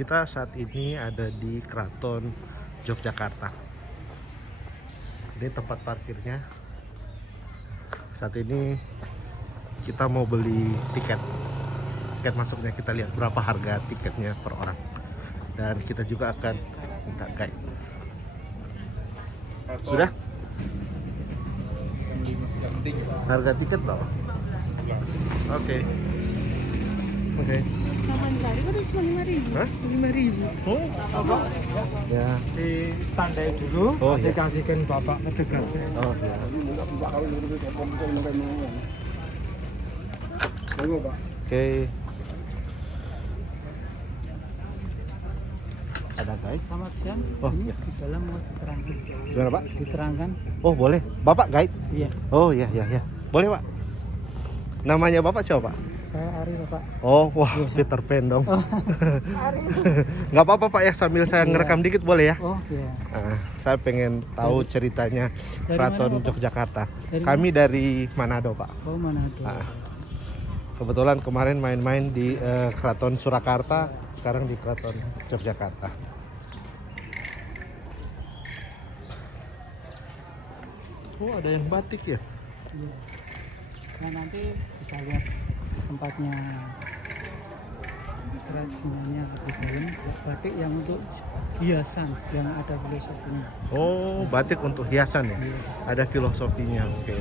Kita saat ini ada di Keraton Yogyakarta. Ini tempat parkirnya. Saat ini kita mau beli tiket masuknya. Kita lihat berapa harga tiketnya per orang. Dan kita juga akan minta guide. Sudah? Harga tiket berapa? Oke. Taman Sari kan cuma 5.000. Hah? 5.000. Oh, Apa? ya. Ditandai dulu, Oh, iya. dikasihkan bapak petugasnya. Oh, ya. Oke. Ada guide? Selamat siang. Oh, Ini iya. di dalam mau diterangkan. Gimana, Pak? Diterangkan. Oh, boleh. Bapak guide? Iya. Oh, iya, iya, iya. Boleh, Pak. Namanya Bapak siapa, Pak? Saya Ari, Bapak. Oh, wah, Peter Pan dong. Nggak apa-apa, Pak, ya, sambil saya ngerekam dikit boleh ya? Oh, iya. Saya pengen tahu ceritanya Dari Keraton mana, Bapak? Yogyakarta. Dari Kami dari Manado, Pak. Oh, Manado. Kebetulan kemarin main-main di Keraton Surakarta, sekarang di Keraton Yogyakarta. Oh, ada yang batik ya? Iya. Nah, nanti bisa lihat tempatnya kerajinan di dalam batik yang untuk hiasan yang ada filosofinya. Oh, batik untuk hiasan ya? Iya. Ada filosofinya, oke.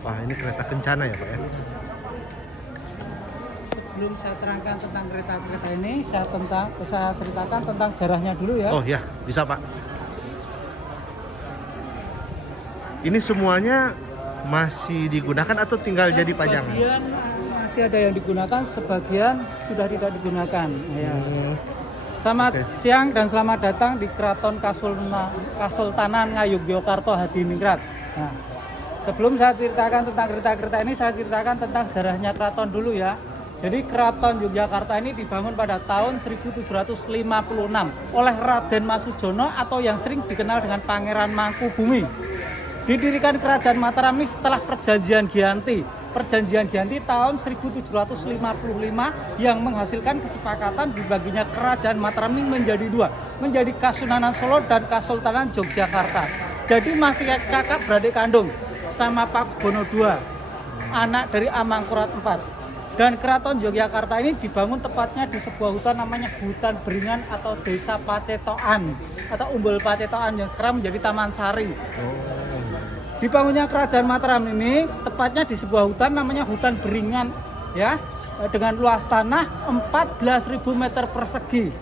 Wah, ini kereta kencana ya, Pak ya? Sebelum saya terangkan tentang kereta-kereta ini, saya ceritakan tentang sejarahnya dulu ya. Oh ya, bisa, Pak. Ini semuanya masih digunakan atau tinggal jadi pajangan? Sebagian masih ada yang digunakan, sebagian sudah tidak digunakan. Ya. Selamat Oke. siang dan selamat datang di Keraton Kasultanan Ngayogyakarta Hadiningrat. Nah, sebelum saya ceritakan tentang kereta-kereta ini, saya ceritakan tentang sejarahnya keraton dulu ya. Jadi Keraton Yogyakarta ini dibangun pada tahun 1756 oleh Raden Masujono atau yang sering dikenal dengan Pangeran Mangkubumi. Didirikan Kerajaan Mataram ini setelah Perjanjian Giyanti. Perjanjian Giyanti tahun 1755 yang menghasilkan kesepakatan dibaginya Kerajaan Mataram ini menjadi dua, menjadi Kasunanan Solo dan Kasultanan Yogyakarta. Jadi masih kakak beradik kandung sama Pakubono II, anak dari Amangkurat IV. Dan Keraton Yogyakarta ini dibangun tepatnya di sebuah hutan namanya Hutan Beringan atau Desa Pacetokan atau Umbul Pacetokan yang sekarang menjadi Taman Sari. Dibangunnya Kerajaan Mataram ini tepatnya di sebuah hutan namanya Hutan Beringan ya, dengan luas tanah 14.000 meter persegi.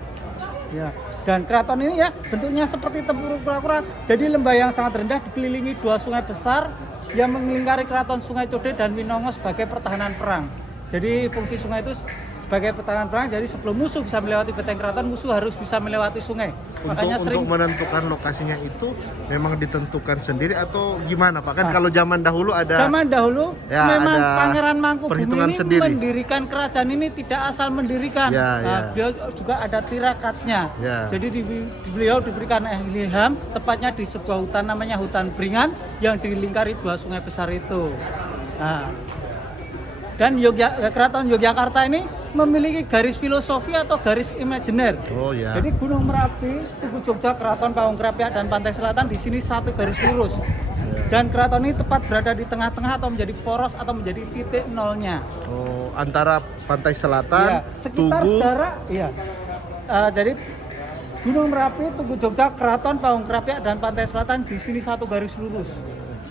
Ya. Dan keraton ini ya bentuknya seperti tempurung kura-kura. Jadi lembah yang sangat rendah dikelilingi dua sungai besar yang melingkari keraton Sungai Code dan Winongo sebagai pertahanan perang. Jadi fungsi sungai itu sebagai pertahanan perang. Jadi sebelum musuh bisa melewati benteng keraton, musuh harus bisa melewati sungai. Makanya Untuk menentukan lokasinya itu memang ditentukan sendiri atau gimana, Pak? Kan kalau zaman dahulu ada Zaman dahulu ya, memang ada Pangeran Mangkubumi perhitungan ini sendiri. mendirikan kerajaan ini tidak asal mendirikan. Ya, ya. Beliau juga ada tirakatnya. Ya. Jadi beliau diberikan ilham tepatnya di sebuah hutan namanya Hutan Beringan yang dilingkari dua sungai besar itu. Nah, dan Keraton Yogyakarta ini memiliki garis filosofi atau garis imajiner. Oh ya. Jadi Gunung Merapi, Tugu Jogja, Keraton Pamongkrapiak dan Pantai Selatan di sini satu garis lurus. Dan keraton ini tepat berada di tengah-tengah atau menjadi poros atau menjadi titik nolnya. Oh, antara Pantai Iya, Selatan, sekitar Tugu, jarak, iya. Jadi Gunung Merapi, Tugu Jogja, Keraton Pamongkrapiak dan Pantai Selatan di sini satu garis lurus.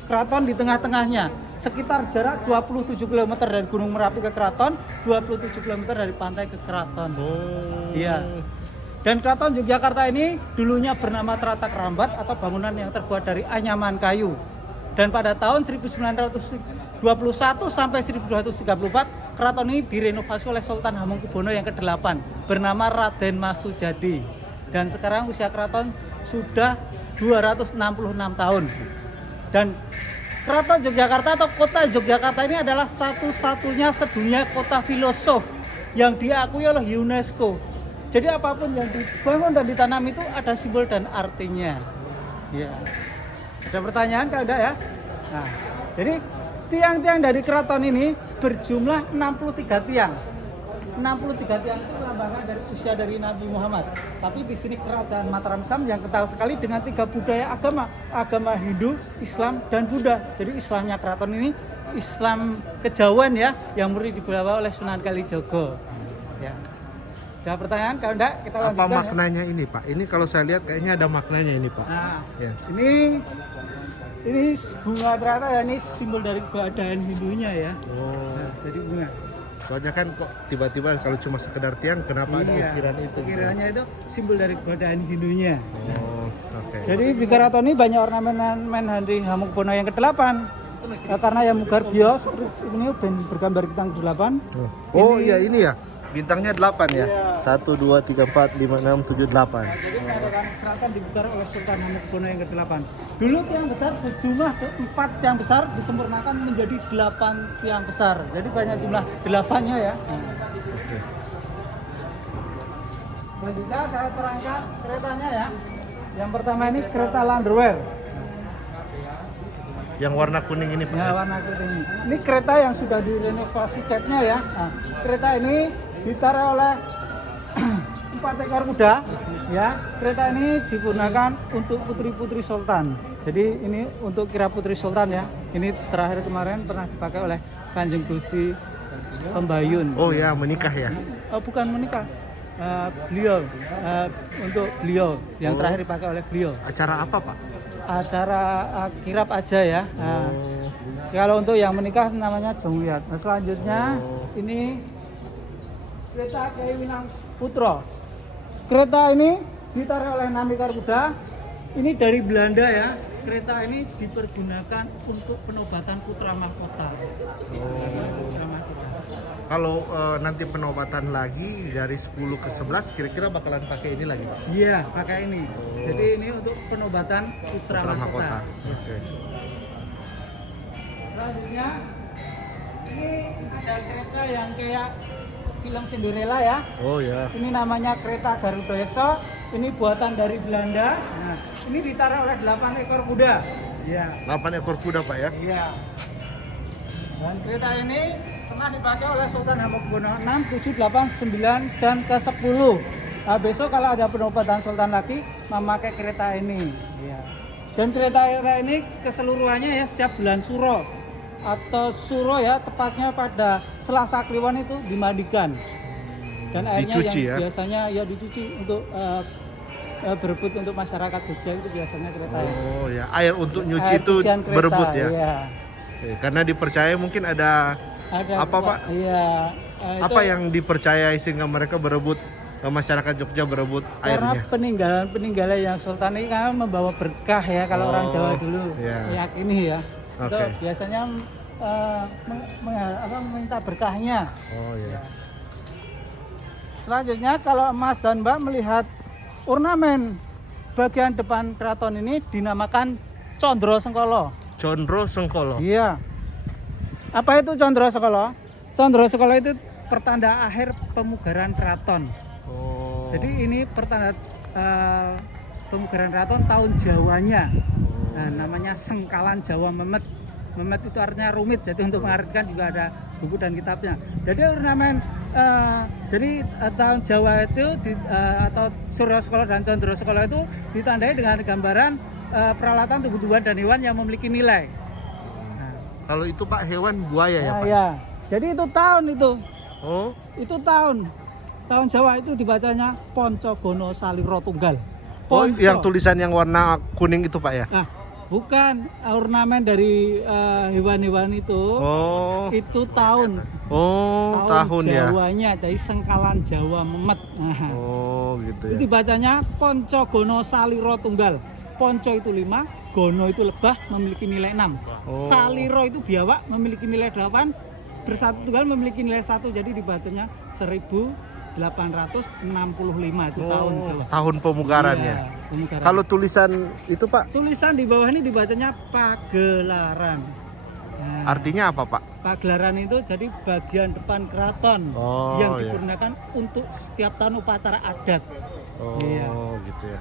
Keraton di tengah-tengahnya. Sekitar jarak 27 km dari Gunung Merapi ke Keraton, 27 km dari pantai ke Keraton. Oh. Iya. Dan Keraton Yogyakarta ini dulunya bernama Teratak Rambat atau bangunan yang terbuat dari anyaman kayu. Dan pada tahun 1921 sampai 1234, keraton ini direnovasi oleh Sultan Hamengkubuwono yang ke-8 bernama Raden Masujadi. Dan sekarang usia keraton sudah 266 tahun. Dan Keraton Yogyakarta atau kota Yogyakarta ini adalah satu-satunya sedunia kota filosof yang diakui oleh UNESCO. Jadi apapun yang dibangun dan ditanam itu ada simbol dan artinya. Ya. Ada pertanyaan kalau ada ya? Nah, jadi tiang-tiang dari keraton ini berjumlah 63 tiang. 63 tiang itu melambangkan dari usia dari Nabi Muhammad. Tapi di sini kerajaan Mataram Sam yang kental sekali dengan 3 budaya agama Hindu, Islam, dan Buddha. Jadi Islamnya keraton ini Islam Kejawen ya, yang murni dibawa oleh Sunan Kalijogo. Ya. Ada pertanyaan? Kalau enggak kita lanjutkan. Apa maknanya ini Pak? Ini kalau saya lihat kayaknya ada maknanya ini Pak. Nah, Ya. ini bunga ternyata ya, ini simbol dari keadaan Hindunya ya. Oh. Nah, jadi bunga. Soalnya kan kok tiba-tiba kalau cuma sekedar tiang, kenapa ada ukiran itu? Ukirannya itu simbol dari keadaan Hindunya. Oh, oke. Jadi di keraton ini banyak ornamen dari Hamengkubuwono yang ke-8. Karena yang Mugarbio seperti ini bergambar bintang 8. Oh iya ini ya. Bintangnya 8 ya. 1 2 3 4 5 6 7 8. Jadi peradaban keraton dibuka oleh Sultan Hamengkubuwono yang ke-8. Dulu tiang besar berjumlah 4 tiang besar disempurnakan menjadi 8 tiang besar. Jadi banyak jumlah 8-nya ya. Selanjutnya saya terangkan keretanya ya. Yang pertama ini kereta Landerwehr. Yang warna kuning ini Pak. Ya, warna kuning ini. Ini kereta yang sudah direnovasi catnya ya. Nah, kereta ini ditarik oleh 4 ekor kuda ya. Kereta ini digunakan untuk putri-putri sultan. Jadi ini untuk kira putri sultan ya. Ini terakhir kemarin pernah dipakai oleh Kanjeng Gusti Pembayun. Oh ya, menikah ya. Bukan menikah. Beliau untuk beliau yang terakhir dipakai oleh beliau. Acara apa Pak? Acara kirap aja ya. Nah, kalau untuk yang menikah namanya Jongwiyat. Nah, selanjutnya ini kereta Kyai Winang Putra. Kereta ini ditarik oleh 6 ekor kuda. Ini dari Belanda ya. Kereta ini dipergunakan untuk penobatan putra mahkota. Putra mahkota. Kalau nanti penobatan lagi dari 10 ke 11 kira-kira bakalan pakai ini lagi Pak? Iya, pakai ini. Jadi ini untuk penobatan putra mahkota. Oke. Selanjutnya ini ada kereta yang kayak film Cinderella ya. Oh ya. Ini namanya kereta Garuda Yekso. Ini buatan dari Belanda. Nah, ini ditarik oleh 8 ekor kuda. Iya. 8 ekor kuda Pak ya? Iya. Dan kereta ini pernah dipakai oleh Sultan Hamengkubuwono 6, 7, 8, 9 dan ke-10. Nah, besok kalau ada penobatan Sultan lagi memakai kereta ini. Iya. Dan kereta ini keseluruhannya ya setiap bulan Suro atau Suro ya, tepatnya pada Selasa Kliwon itu dimandikan. Dan airnya dicuci yang ya? biasanya ya dicuci untuk berebut untuk masyarakat Jogja itu biasanya kereta ya. Oh ya, air untuk nyuci Air itu cucian kereta, berebut ya? Iya. Karena dipercaya mungkin ada apa Pak? Iya. Apa yang dipercayai sehingga mereka berebut, masyarakat Jogja berebut karena airnya? peninggalan yang Sultan ini kan membawa berkah ya kalau orang Jawa dulu iya. yakini ya. Itu Oke. biasanya meminta berkahnya. Oh iya. Selanjutnya kalau Mas dan Mbak melihat ornamen bagian depan keraton ini dinamakan Condro Sengkolo. Condro Sengkolo. Iya. Apa itu Condro Sengkolo? Condro Sengkolo itu pertanda akhir pemugaran keraton. Oh. Jadi ini pertanda pemugaran keraton tahun Jawanya. Nah, namanya Sengkalan Jawa Memet. Memet itu artinya rumit, jadi untuk mengartikan juga ada buku dan kitabnya. Jadi ornamen tahun Jawa itu atau Surya Sekolah dan Condro Sekolah itu ditandai dengan gambaran peralatan tumbuh-tumbuhan dan hewan yang memiliki nilai. Nah, Kalau itu Pak hewan buaya ya Pak? ya. Jadi itu tahun itu. Oh. Itu tahun Jawa itu dibacanya Poncogono Saliro Tunggal. Oh, Ponco. yang tulisan yang warna kuning itu Pak ya? Nah, bukan ornamen dari hewan-hewan itu. Oh. Itu tahun. Oh, tahun ya. Jawanya dari Sengkalan Jawa Memet. Nah, Oh, gitu itu ya. dibacanya Poncogono Saliro Tunggal. Ponco itu 5, Gono itu lebah memiliki nilai 6. Oh. Saliro itu biawak memiliki nilai 8. Bersatu tunggal memiliki nilai 1, jadi dibacanya 1865 itu tahun Jawa. Tahun pemugarannya. Iya, pemugaran. Kalau tulisan itu Pak, tulisan di bawah ini dibacanya Pagelaran. Nah, artinya apa Pak? Pagelaran itu jadi bagian depan keraton Oh, yang iya. digunakan untuk setiap tahun upacara adat. Oh, Iya. gitu ya.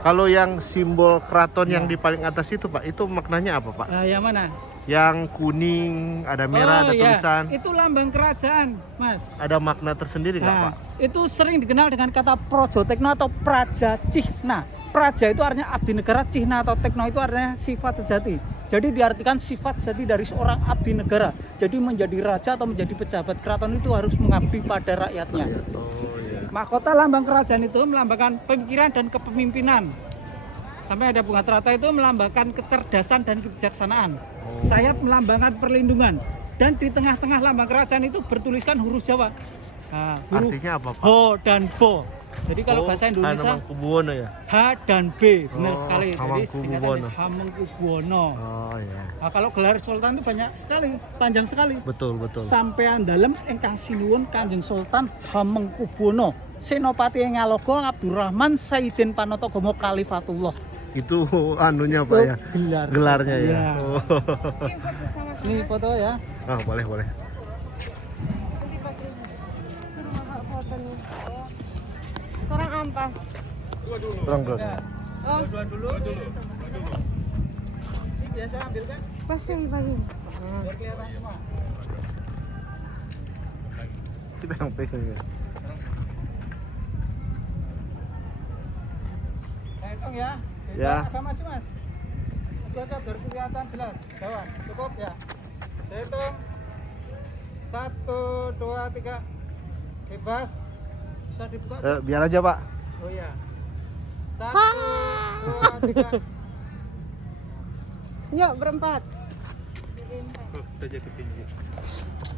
Kalau yang simbol keraton yang di paling atas itu Pak, itu maknanya apa Pak? Yang mana? Yang kuning, ada merah, ada iya. tulisan. Itu lambang kerajaan, Mas. Ada makna tersendiri nggak, Nah, Pak? itu sering dikenal dengan kata Projo Tekno atau Praja Cihna. Praja itu artinya abdi negara, Cihna atau Tekno itu artinya sifat sejati. Jadi diartikan sifat sejati dari seorang abdi negara. Jadi menjadi raja atau menjadi pejabat keraton itu harus mengabdi pada rakyatnya. Oh iya. Mahkota lambang kerajaan itu melambangkan pemikiran dan kepemimpinan. Sampai ada bunga teratai itu melambangkan kecerdasan dan kebijaksanaan. Sayap melambangkan perlindungan. Dan di tengah-tengah lambang kerajaan itu bertuliskan huruf Jawa. Nah, huruf Artinya apa, Pak? Ho dan Bo. Jadi kalau bahasa Indonesia Hamengkubuwono ya. H dan B, benar Oh, sekali. Jadi Hamengkubuwono. Hamengkubuwono. Oh iya. Nah, kalau gelar sultan itu banyak sekali, panjang sekali. Betul, betul. Sampean dalem ingkang sinuwun Kanjeng Sultan Hamengkubuwono. Senopati Ngalogo Abdurrahman Sayyidin Panotogomo Khalifatullah. Itu anunya, Pak Itu ya. gelar. Gelarnya ya. Iya. Oh. Ini foto sama saya. Ini foto ya. Ah, boleh, boleh. Nanti pakai suruh kakak foto nih. Sekarang apa? Terang dulu. Ya. Oh, Dua dulu. Ini biasa ambil kan? pas yang pagi. Biar kelihatan semua. Kita yang pegang ya. Saya hitung ya. Ya. Agak maju Mas. Maju aja biar kelihatan jelas. Jawa. Cukup ya. Saya hitung 1, 2, 3. Bebas. Bisa dibuka. Biar aja, Pak. Oh iya. 1, 2, 3. Yuk berempat.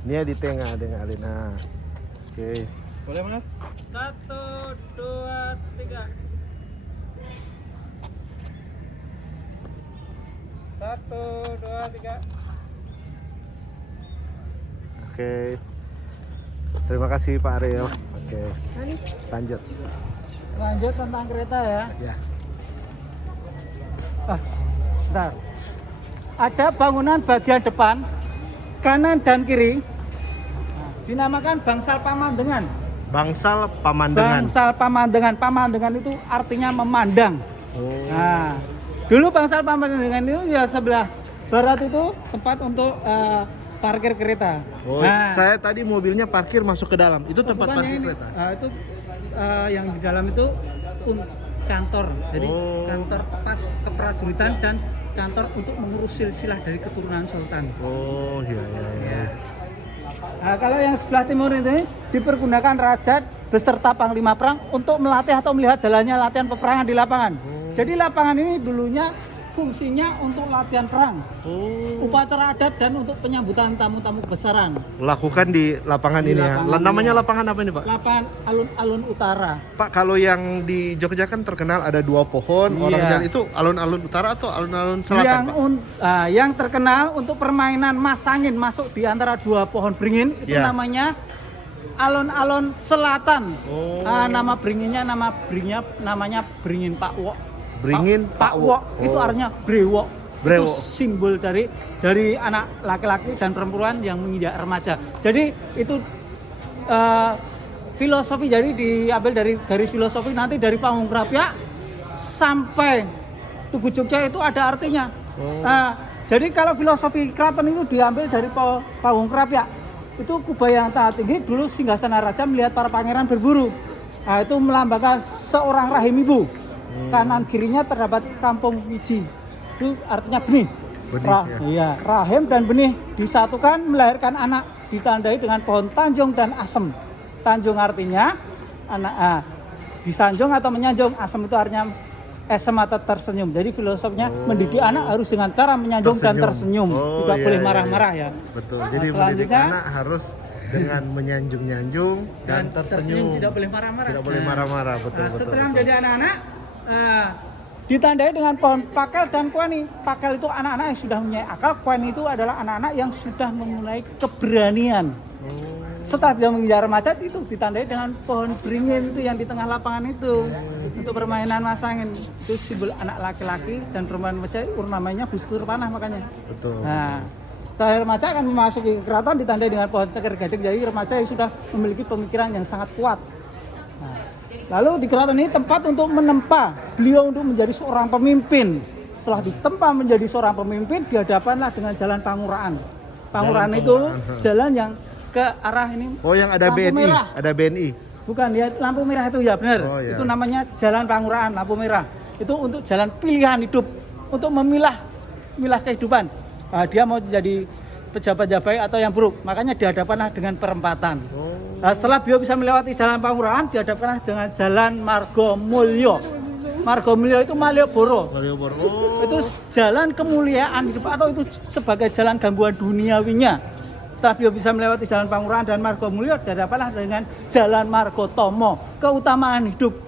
Ini ya di tengah dengan Alina. Oke. Boleh Mas? 1, 2, 3. 1, 2, 3. Oke. Terima kasih Pak Ariel. Oke. Lanjut. Lanjut tentang kereta ya. Ya. Bentar. Ada bangunan bagian depan, kanan dan kiri. Nah, dinamakan bangsal pamandengan. Bangsal Pamandengan. Bangsal pamandengan. Pamandengan itu artinya memandang. Oh. Nah, dulu bangsal pamandengan itu ya sebelah barat itu tempat untuk parkir kereta. Oh, Nah, saya tadi mobilnya parkir masuk ke dalam. Itu tempat bukan parkir yang ini. kereta. Itu yang di dalam itu kantor. Jadi Oh. kantor pas keprajuritan dan kantor untuk mengurus silsilah dari keturunan sultan. Oh, iya iya iya. Nah, kalau yang sebelah timur ini dipergunakan raja beserta panglima perang untuk melatih atau melihat jalannya latihan peperangan di lapangan. Jadi lapangan ini dulunya fungsinya untuk latihan perang, Oh. upacara adat dan untuk penyambutan tamu-tamu kebesaran. Lakukan di lapangan Di ini ya. lapangan Namanya ini. lapangan apa ini, Pak? Lapangan alun-alun utara. Pak, kalau yang di Jogja kan terkenal ada 2 pohon, orang Iya. jalan itu alun-alun utara atau alun-alun selatan, Pak? Yang terkenal untuk permainan masangin masuk di antara 2 pohon beringin itu Ya. namanya alun-alun selatan. Oh. Nama beringinnya namanya beringin Pak Wok. Beringin Pak Wok itu Oh. artinya brewok. Brewok. Itu simbol dari anak laki-laki dan perempuan yang menginjak remaja. Jadi itu filosofi, jadi diambil dari filosofi nanti dari Panggung Krapyak sampai Tugu Jogja itu ada artinya. Oh. Nah, jadi kalau filosofi keraton itu diambil dari Panggung Krapyak. Itu Kubayan Tahat Tinggi dulu singgasana raja melihat para pangeran berburu. Nah, itu melambangkan seorang rahim ibu. Kanan kirinya terdapat kampung wiji. Itu artinya benih. Benih, ya. Iya, rahim dan benih disatukan melahirkan anak, ditandai dengan pohon tanjung dan asem. Tanjung artinya anak disanjung atau menyanjung, asem itu artinya esem atau tersenyum. Jadi filosofinya mendidik anak harus dengan cara menyanjung dan tersenyum. Oh, Tidak iya, boleh iya, marah-marah iya. ya. Betul. Nah, Jadi mendidik selanjutnya- anak harus dengan menyanjung-nyanjung dan tersenyum. Tidak boleh marah-marah. Tidak boleh Nah, marah-marah, betul, nah, betul. setelah betul. menjadi anak-anak, ditandai dengan pohon pakel dan kueni. Pakel itu anak-anak yang sudah mempunyai akal, kueni itu adalah anak-anak yang sudah memulai keberanian. Setelah beliau menginjak remaja itu ditandai dengan pohon beringin itu yang di tengah lapangan itu untuk permainan masangin. Itu simbol anak laki-laki dan perempuan remaja, namanya busur panah makanya. Betul. Nah, setelah remaja akan memasuki keraton ditandai dengan pohon ceker gading. Jadi remaja yang sudah memiliki pemikiran yang sangat kuat. Nah, lalu di keraton ini tempat untuk menempa beliau untuk menjadi seorang pemimpin. Setelah ditempa menjadi seorang pemimpin, dihadapkanlah dengan jalan Pangurahan. Pangurahan Jalan itu Pangurahan. jalan yang ke arah ini. Oh, yang ada lampu BNI, merah. ada BNI. Bukan, ya lampu merah itu ya benar. Oh, iya. Itu namanya jalan Pangurahan, lampu merah. Itu untuk jalan pilihan hidup, untuk memilah kehidupan. Dia mau jadi pejabat yang baik atau yang buruk, makanya dihadapkanlah dengan perempatan. Nah, setelah beliau bisa melewati jalan Pangurahan, dihadapkanlah dengan jalan Margomulyo. Margomulyo itu Malioboro. Malioboro. Oh. Itu jalan kemuliaan hidup atau itu sebagai jalan gangguan duniawinya. Setelah beliau bisa melewati jalan Pangurahan dan Margomulyo, dihadapkanlah dengan jalan Margotomo, keutamaan hidup.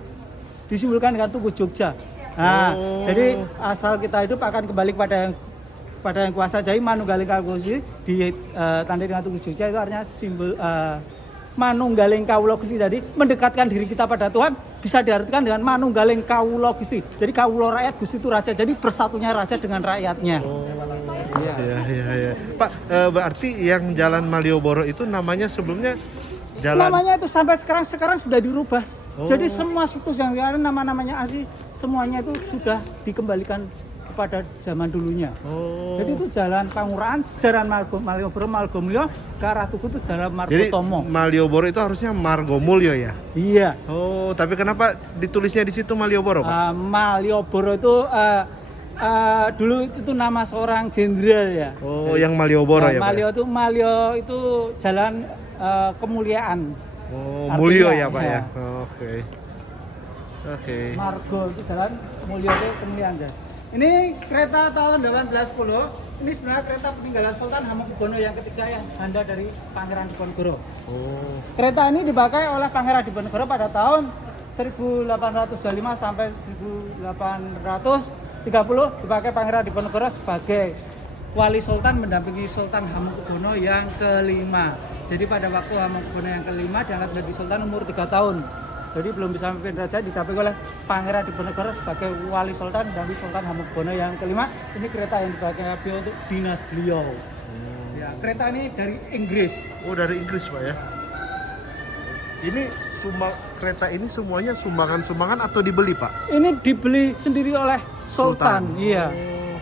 Disimbolkan dengan Tugu Jogja. Nah, jadi asal kita hidup akan kembali pada yang kuasa. Jadi Manunggaling Kawula di tanda dengan Tugu Jogja itu artinya simbol Manunggaling Kawula Gusti. Jadi mendekatkan diri kita pada Tuhan bisa diartikan dengan Manunggaling Kawula Gusti. Jadi kawula rakyat, Gusti itu raja. Jadi bersatunya raja dengan rakyatnya. Iya. Pak, berarti yang jalan Malioboro itu namanya sebelumnya jalan Namanya itu sampai sekarang sudah dirubah. Oh. Jadi semua situs yang ada nama-namanya asli semuanya itu sudah dikembalikan kepada zaman dulunya. Oh. Jadi itu jalan Pangurahan, jalan Malioboro, Margomulyo, ke arah Tugu itu jalan Jadi Margotomo. Malioboro itu harusnya Margomulyo ya? Iya. Oh, tapi kenapa ditulisnya di situ Malioboro, Pak? Malioboro itu dulu itu nama seorang jenderal ya. Oh, yang Malioboro ya, Pak? Malio itu jalan kemuliaan. Oh, Artinya, Mulyo ya, Pak ya. ya? Oke. Margo itu jalan Mulyo itu kemuliaan ya. Ini kereta tahun 1810. Ini sebenarnya kereta peninggalan Sultan Hamengkubuwono yang ketiga yang handa dari Pangeran Diponegoro. Oh. Kereta ini dipakai oleh Pangeran Diponegoro pada tahun 1825 sampai 1830 dipakai Pangeran Diponegoro sebagai wali sultan mendampingi Sultan Hamengkubuwono yang kelima. Jadi pada waktu Hamengkubuwono yang kelima diangkat menjadi sultan umur 3 tahun. Jadi belum bisa memimpin raja, didampingi oleh Pangeran Diponegoro sebagai wali sultan dari Sultan Hamengkubuwono yang kelima. Ini kereta yang dipakai beliau untuk dinas beliau. Ya, kereta ini dari Inggris. Oh, dari Inggris, Pak ya? Ini kereta ini semuanya sumbangan atau dibeli, Pak? Ini dibeli sendiri oleh Sultan. Iya. Oh.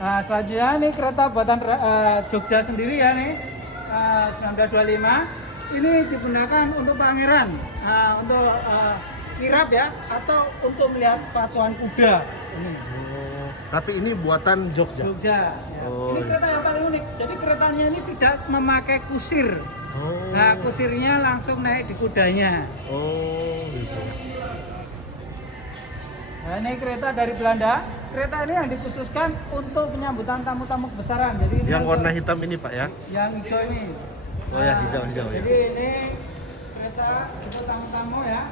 Nah, selanjutnya ini kereta buatan Jogja sendiri ya nih, 1925. Ini digunakan untuk pangeran, untuk kirap ya, atau untuk melihat pacuan kuda. Ini. Oh, tapi ini buatan Jogja. Jogja. Ya. Oh, Ini iya. kereta yang paling unik. Jadi keretanya ini tidak memakai kusir. Oh. Nah, kusirnya langsung naik di kudanya. Oh, gitu. Nah, ini kereta dari Belanda. Kereta ini yang dikhususkan untuk penyambutan tamu-tamu kebesaran. Jadi ini Yang untuk- warna hitam ini, Pak ya? yang hijau ini. Oh ya, hijau-hijau ya. Jadi ini kereta untuk tamu-tamu ya.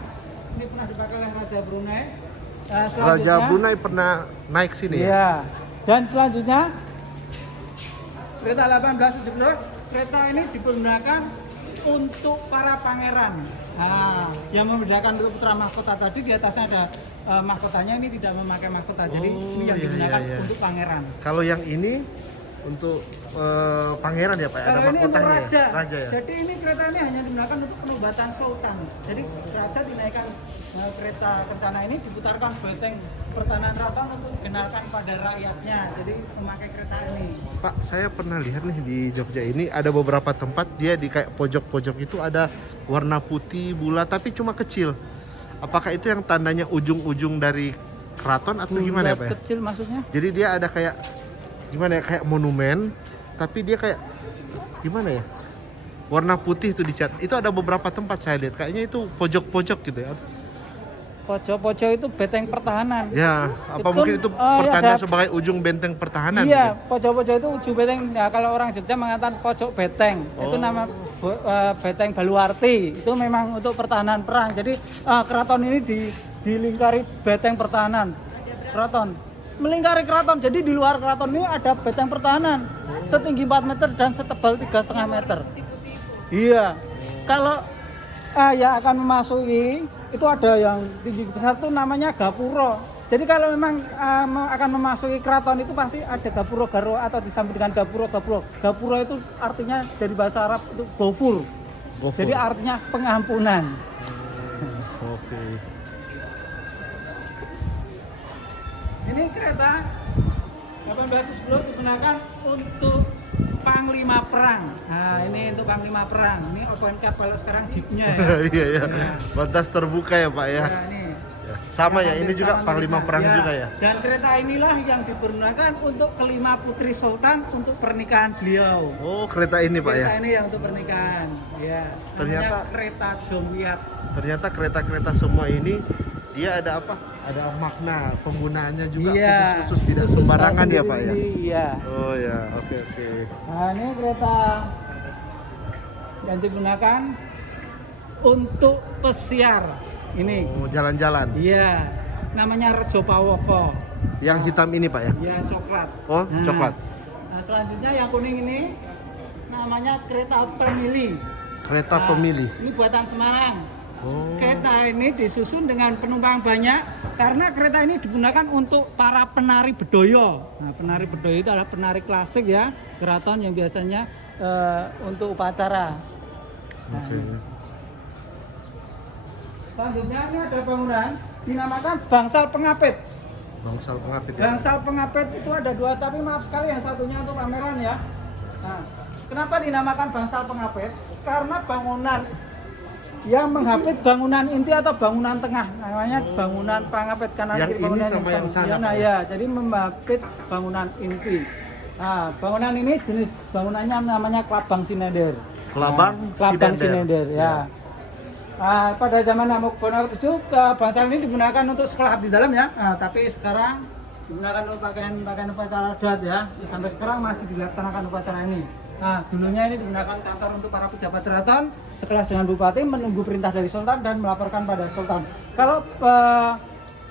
Ini pernah dipakai oleh Raja Brunei. Nah, Raja selanjutnya- Brunei pernah naik sini ya? Iya. Dan selanjutnya kereta 1870. Kereta ini digunakan untuk para pangeran. Nah, yang membedakan untuk putra mahkota tadi di atasnya ada mahkotanya, ini tidak memakai mahkota. Jadi Oh, ini yang iya, digunakan iya, iya. untuk pangeran. Kalau yang ini untuk pangeran ya, Pak? Ada Kalau ini untuk mahkotanya raja. ya? Raja ya? Jadi ini kereta ini hanya digunakan untuk penobatan sultan. Jadi raja dinaikkan kereta kencana ini, diputarkan beteng pertahanan keraton untuk dikenalkan pada rakyatnya. Jadi memakai kereta ini. Pak, saya pernah lihat nih di Jogja ini ada beberapa tempat dia di kayak pojok-pojok itu ada warna putih bulat tapi cuma kecil. Apakah itu yang tandanya ujung-ujung dari keraton atau gimana ya, Pak ya? Kecil maksudnya? Jadi dia ada kayak gimana ya, kayak monumen tapi dia kayak gimana ya? Warna putih itu dicat. Itu ada beberapa tempat saya lihat kayaknya itu pojok-pojok gitu ya. Pojok-pojok itu beteng pertahanan. Ya, apa Itu, mungkin itu ya pertanda ada- sebagai ujung benteng pertahanan Iya, gitu? pojok-pojok itu ujung beteng. Ya, kalau orang Jogja mengatakan pojok beteng. Itu Oh. nama beteng Baluarti. Itu memang untuk pertahanan perang. Jadi keraton ini dilingkari beteng pertahanan. Keraton melingkari keraton. Jadi di luar keraton ini ada beteng pertahanan setinggi 4 meter dan setebal 3,5 meter. Iya. Kalau yang akan memasuki itu ada yang tinggi besar itu namanya gapuro. Jadi kalau memang akan memasuki keraton itu pasti ada gapuro garo atau disambung dengan gapuro. Gapuro itu artinya dari bahasa Arab itu gofur. Gofur. Jadi artinya pengampunan. Oke. Ini kereta 1810 digunakan untuk panglima perang. Nah, ini untuk panglima perang. Ini open cap kalau sekarang jeepnya ya. Iya ya. Batas terbuka ya Pak ya. Nah, ini. Ya. Sama ya, ini juga Sama panglima militer. perang juga ya. Dan kereta inilah yang digunakan untuk kelima putri sultan untuk pernikahan beliau. Oh, kereta ini Pak ya. Kereta ini yang untuk pernikahan. Ya. Ternyata namanya kereta Jongwiat. Ternyata kereta-kereta semua ini dia ada apa? Ada makna penggunaannya juga Iya. khusus tidak Khusus sembarangan ya sendiri, Pak ya. Iya. Oh ya, oke. Nah, ini kereta yang digunakan untuk pesiar. Ini. Oh, jalan-jalan. Iya. Namanya Rejo Pawoko. Yang hitam ini Pak ya. Ya, coklat. Oh, coklat. Nah, selanjutnya yang kuning ini namanya kereta pemilih. Kereta Nah, pemilih. Ini buatan Semarang. Oh. Kereta ini disusun dengan penumpang banyak karena kereta ini digunakan untuk para penari bedoyo. Nah, penari bedoyo itu adalah penari klasik ya, keraton yang biasanya untuk upacara. Nah, Oke. selanjutnya ini ada bangunan dinamakan Bangsal Pengapit. Bangsal Pengapit ya. Bangsal Pengapit itu ada dua, tapi maaf sekali yang satunya untuk pameran ya. Nah, kenapa dinamakan Bangsal Pengapit? Karena bangunan yang menghapit bangunan inti atau bangunan tengah, namanya bangunan pengapit kanan Yang kiri ini bangunan sama yang sana, ya, nah Pak? ya, jadi menghapit bangunan inti. Nah, bangunan ini jenis bangunannya namanya Klabang Sinender. Kelabang Klabang Sinender. Sinender ya. Nah, pada zaman Hamengkubuwono VII bangsal ini digunakan untuk sekolah abdi dalam ya. Nah, tapi sekarang digunakan untuk pakaian upacara adat ya. Sampai sekarang masih dilaksanakan upacara ini. Nah, dulunya ini digunakan kantor untuk para pejabat keraton, sekelas dengan bupati menunggu perintah dari sultan dan melaporkan pada sultan. Kalau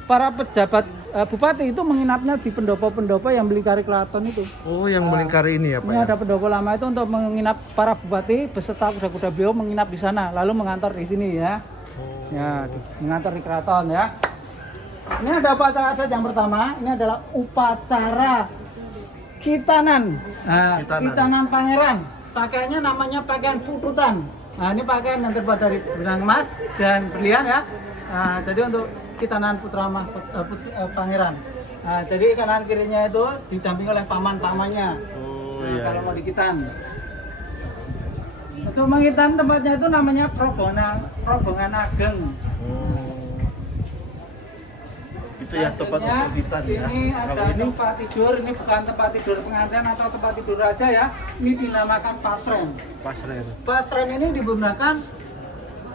para pejabat bupati itu menginapnya di pendopo-pendopo yang melingkari keraton itu. Oh, yang melingkari ini ya Pak Ini ya. ada pendopo lama itu untuk menginap para bupati beserta kuda-kuda beliau menginap di sana, lalu mengantor di sini ya. Oh. Ya, mengantor di keraton ya. Ini ada upacara adat yang pertama, ini adalah upacara Kitanan. Nah, Kitanan Pangeran. Pakaiannya namanya pakaian pututan. Nah, ini pakaian yang terbuat dari benang emas dan berlian ya. Nah, jadi untuk Kitanan Putra Pangeran. Nah, jadi kanan kirinya itu didampingi oleh paman-pamannya. Oh Nah, iya. kalau mau dikitan. Untuk mengitan tempatnya itu namanya Rombongan Ageng. Oh. Itu ya tempat Selanjutnya, untuk hitan ya. Ini ada Kalau ini tempat tidur, ini bukan tempat tidur pengantin atau tempat tidur raja ya. Ini dinamakan pasren. pasren. Pasren ini digunakan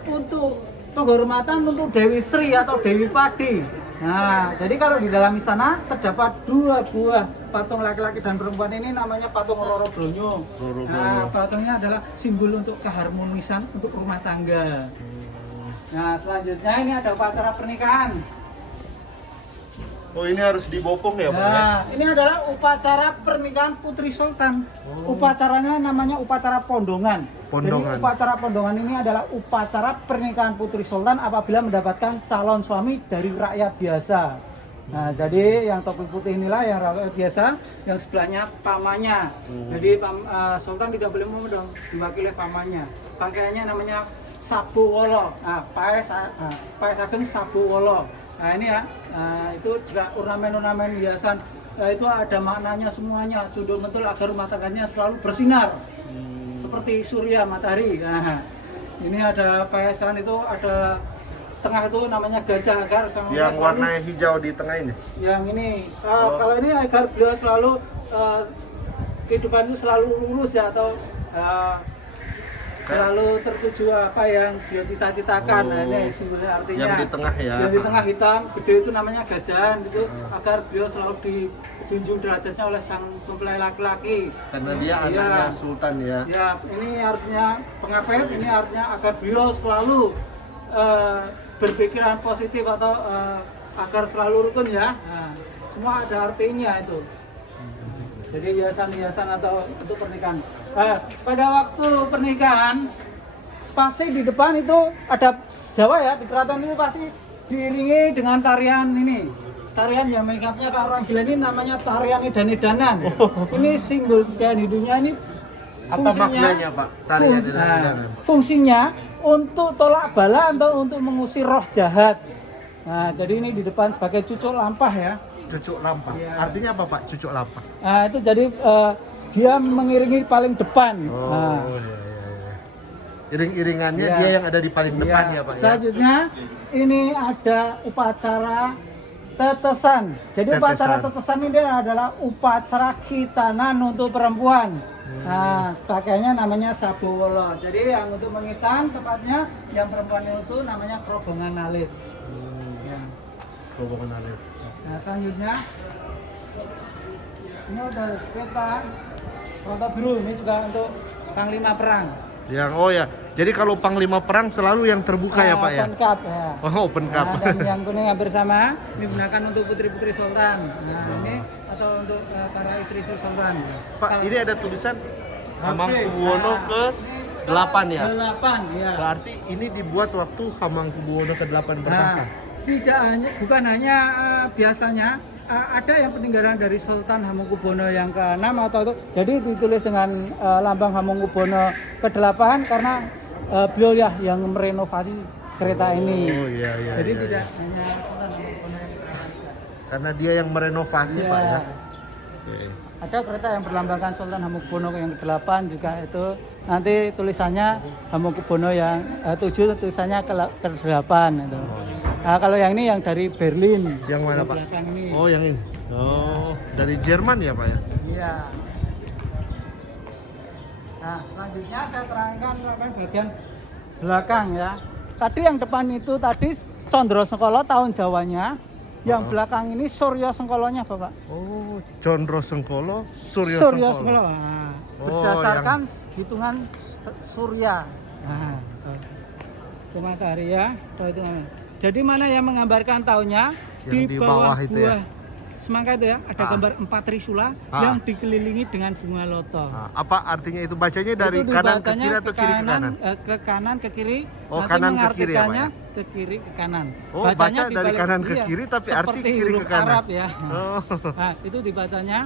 untuk penghormatan untuk Dewi Sri atau Dewi Padi. Nah, jadi kalau di dalam istana terdapat dua buah patung laki-laki dan perempuan ini namanya patung Roro Bronyo. Roro Nah, Bronyo. patungnya adalah simbol untuk keharmonisan untuk rumah tangga. Nah, selanjutnya ini ada upacara pernikahan. Oh, ini harus dibopong ya Pak ya. Nah, ini adalah upacara pernikahan Putri Sultan. Oh. Upacaranya namanya upacara pondongan. Pondongan. Jadi upacara pondongan ini adalah upacara pernikahan Putri Sultan apabila mendapatkan calon suami dari rakyat biasa. Nah, jadi yang topi putih inilah yang rakyat biasa, yang sebelahnya pamannya. Jadi Sultan tidak boleh memodong, diwakili pamannya. Pakaiannya namanya sabu wolo. Nah, paes ageng sabu wolo. Nah, ini ya, itu juga ornamen-ornamen hiasan. Itu ada maknanya semuanya. Judul betul agar rumah tangganya selalu bersinar seperti surya matahari. Nah, ini ada paesan itu ada tengah itu namanya gajah agar sama Yang warna hijau di tengah ini. yang ini kalau ini agar beliau selalu kehidupan itu selalu lurus ya atau selalu tertuju apa yang dia cita-citakan. Nah, ini simbolnya artinya Yang di tengah ya. yang di tengah hitam gede itu namanya gajahan itu agar beliau selalu dijunjung derajatnya oleh sang mempelai laki-laki Karena dia anaknya sultan ya. ya, ini artinya pengapit, ini artinya agar beliau selalu berpikiran positif atau agar selalu rukun ya. Nah, semua ada artinya itu. Jadi hiasan-hiasan atau untuk pernikahan. Pada waktu pernikahan pasti di depan itu ada Jawa ya, di keraton itu pasti diiringi dengan tarian ini. Tarian yang makeupnya kalau orang gila ini namanya tarian edan-edanan. Ini simbol dan hidupnya ini Apa maknanya Pak? Tarian edan-edanan. Fungsinya untuk tolak bala atau untuk mengusir roh jahat. Nah, jadi ini di depan sebagai cucuk lampah ya. Cucuk Lampa. Iya. Artinya apa Pak? Cucuk Lampa. Nah, itu jadi dia mengiringi paling depan. Oh, Nah, iya. Iring-iringannya Iya. dia yang ada di paling depan iya. ya Pak ya. Selanjutnya ini ada upacara tetesan. Jadi upacara tetesan ini adalah upacara khitanan untuk perempuan. Nah, pakainya namanya sabowala. Jadi yang untuk mengitan tepatnya yang perempuan itu namanya kerobongan alit. Ya. Kerobongan alit. Nah, selanjutnya ini ada kereta biru, ini juga untuk panglima perang. Ya, jadi kalau panglima perang selalu yang terbuka ya Pak ya? Open cup ya. Oh, open cup. Nah, dan yang kuning hampir sama, ini digunakan untuk putri-putri sultan. Nah, ini atau untuk para istri-istri sultan. Pak, ini ada tulisan Nah, Hamengkubuwono ke-8 ya? Ke-8 ya. Berarti ini dibuat waktu Hamengkubuwono ke-8 bertahta. Bukan hanya biasanya ada yang peninggalan dari Sultan Hamengkubuwono yang ke-6 atau itu. Jadi ditulis dengan lambang Hamengkubuwono ke-8 karena beliau ya yang merenovasi kereta ini. Oh iya. Jadi iya, tidak iya. hanya Sultan Hamengkubuwono yang ke-8. Karena dia yang merenovasi Iya. Pak ya. Oke. Ada kereta yang berlambangkan Sultan Hamengkubuwono yang ke-8 juga itu nanti tulisannya Hamengkubuwono yang 7 tulisannya ke-8 itu. Nah, kalau yang ini yang dari Berlin. Yang mana Yang Pak? belakang ini. Oh yang ini. Oh dari Jerman ya Pak ya? Iya. Nah, selanjutnya saya terangkan bagian belakang ya. Tadi yang depan itu tadi Condro Sengkolo tahun Jawanya. Yang belakang ini Suryo Sengkolonya Bapak. Oh Condro Sengkolo, Suryo Suryo Sengkolo. Sengkolo. Nah, Oh, berdasarkan hitungan surya. Nah, itu matahari ya. Itu. Jadi mana yang menggambarkan tahunnya? Yang di bawah itu ya? buah semangka itu ya, ada gambar 4 trisula yang dikelilingi dengan bunga loto. Nah, apa artinya itu bacanya dari Itu kanan ke dibacanya kiri atau kiri ke kanan? Ke kanan ke kiri. Oh, nanti kanan ke kiri ya, Pak, mengartikannya ya? ke kiri ke kanan. Oh, Bacanya baca dari dibalik- kanan ke iya, kiri tapi arti seperti kiri ke huruf kanan. Arab ya. Oh. Nah, itu dibacanya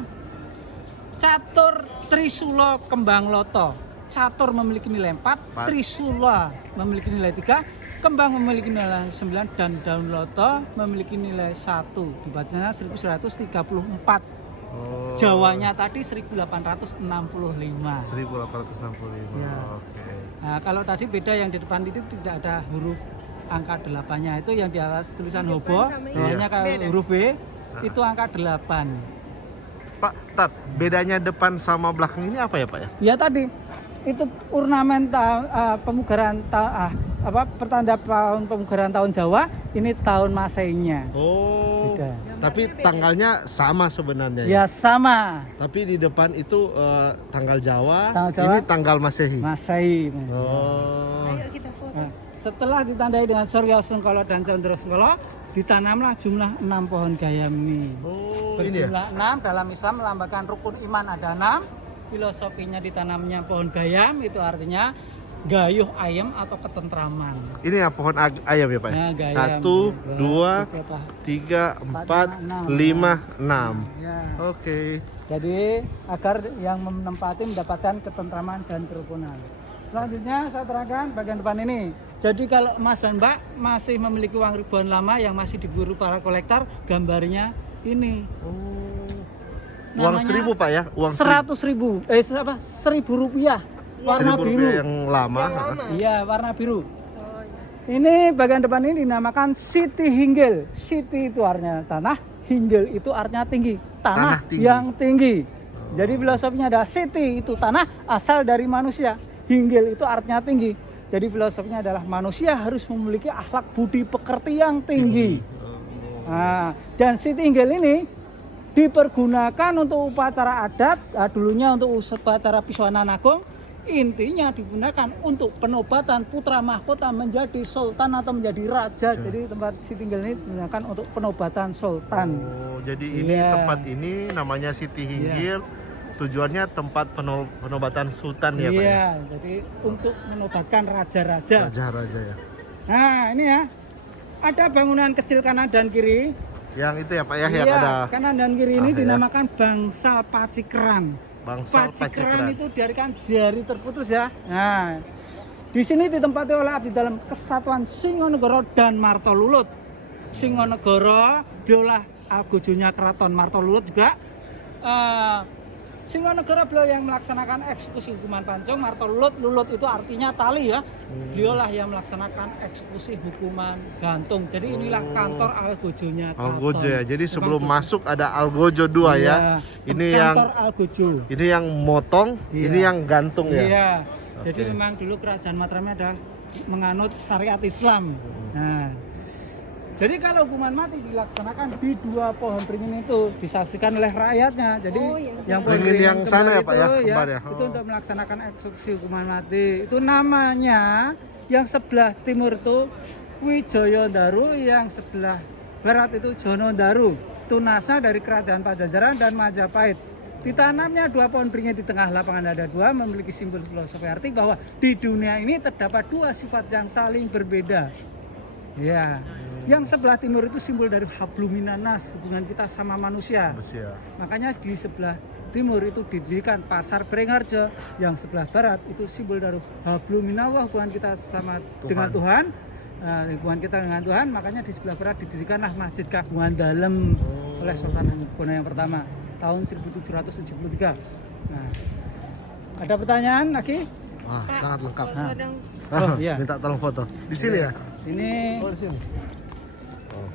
catur trisula kembang loto. Catur memiliki nilai 4, trisula memiliki nilai 3, kembang memiliki nilai 9 dan daun loto memiliki nilai 1. Dibacanya 1134. Oh. Jawanya tadi 1865. 1865. Ya. Oke. Nah, kalau tadi beda yang di depan itu tidak ada huruf angka 8-nya. Itu yang di atas tulisan hobo, bawahnya kayak huruf B, itu angka 8. Pak, Tat, bedanya depan sama belakang ini apa ya Pak ya? Ya tadi itu ornamen pemugaran pertanda tahun pemugaran tahun Jawa, ini tahun Masainya. Oh. Beda. Tapi tanggalnya sama sebenarnya Ya ya. sama, Tapi di depan itu tanggal Jawa, Tanggal Jawa. ini tanggal Masehi. Masai. Oh. Ayo kita foto. Nah, setelah ditandai dengan Suryo Sengkolo dan Condro Sengkolo, ditanamlah jumlah 6 pohon gayam ini. Oh, ini ya. Berjumlah 6 dalam Islam melambangkan rukun iman ada 6. Filosofinya ditanamnya pohon gayam itu artinya gayuh ayam atau ketentraman. Ini ya pohon ayam ya Pak ya? Nah, gayam. 1, 2, 3, 3, 4, 5, 6. Ya. Oke. Jadi agar yang menempati mendapatkan ketentraman dan kerukunan. Selanjutnya saya terangkan bagian depan ini. Jadi kalau Mas dan Mbak masih memiliki uang ribuan lama yang masih diburu para kolektor, gambarnya ini. Oh. Uang Namanya 1000 Pak ya? Uang 100.000. 1.000 rupiah. Warna 1000 biru. rupiah yang lama. Iya, warna biru. Ini bagian depan ini dinamakan Siti Hinggil. Siti itu artinya tanah, Hinggil itu artinya tinggi. Tanah tinggi. yang tinggi. Jadi filosofinya adalah Siti itu tanah asal dari manusia. Hinggil itu artinya tinggi. Jadi filosofinya adalah manusia harus memiliki akhlak budi pekerti yang tinggi. Nah, dan Siti Hinggil ini dipergunakan untuk upacara adat, dulunya untuk upacara Pisuanan Agung, intinya digunakan untuk penobatan putra mahkota menjadi sultan atau menjadi raja. Jadi tempat Siti Hinggil ini digunakan untuk penobatan sultan. Oh, jadi ini Iya. tempat ini namanya Siti Hinggil. Tujuannya tempat penobatan sultan ya Pak ya? Iya, jadi untuk menobatkan raja-raja. Raja-raja ya. Nah, ini ya. Ada bangunan kecil kanan dan kiri. Yang itu ya Pak ya, yang Iya, ada kanan dan kiri ini ya. dinamakan bangsal Pacikran. bangsal Pacikran Pacikran. itu diartikan jari terputus ya. Nah, di sini ditempati oleh abdi dalam kesatuan Singonegoro dan Martolulut. Singonegoro diolah algojonya Keraton Martolulut juga Singonegara beliau yang melaksanakan eksekusi hukuman pancung. Martolulut, lulut itu artinya tali ya. Beliaulah yang melaksanakan eksekusi hukuman gantung. Jadi inilah kantor algojonya Keraton. Algojo ya. Jadi sebelum masuk ada algojo 2 ya. Ini yang kantor algojo. ini yang motong, Iya. ini yang gantung ya. Iya. Jadi Oke. memang dulu kerajaan Mataram adalah menganut syariat Islam. Nah, jadi kalau hukuman mati dilaksanakan di 2 pohon beringin itu disaksikan oleh rakyatnya. Jadi Oh, iya. yang pohon Beringin yang kembar sana ya, Pak, ya? itu Kembar ya? itu Oh. untuk melaksanakan eksekusi hukuman mati. Itu namanya yang sebelah timur itu Wijaya Daru, yang sebelah barat itu Jono Daru. Tunasa dari kerajaan Pajajaran dan Majapahit. Ditanamnya 2 pohon beringin di tengah lapangan ada 2 memiliki simbol filosofi arti bahwa di dunia ini terdapat 2 sifat yang saling berbeda. Ya, yang sebelah timur itu simbol dari habluminanas, hubungan kita sama manusia. Manusia. Makanya di sebelah timur itu didirikan pasar Beringharjo, yang sebelah barat itu simbol dari habluminallah, hubungan kita sama dengan Tuhan. Hubungan kita dengan Tuhan, makanya di sebelah barat didirikanlah Masjid Kagungan Dalem oleh Sultan Hamengkubuwono yang pertama tahun 1773. Nah, ada pertanyaan lagi? Wah, sangat lengkap. Kalau ada yang Oh, iya. Minta tolong foto. Di sini ya? Ini Oh, di sini. Oh.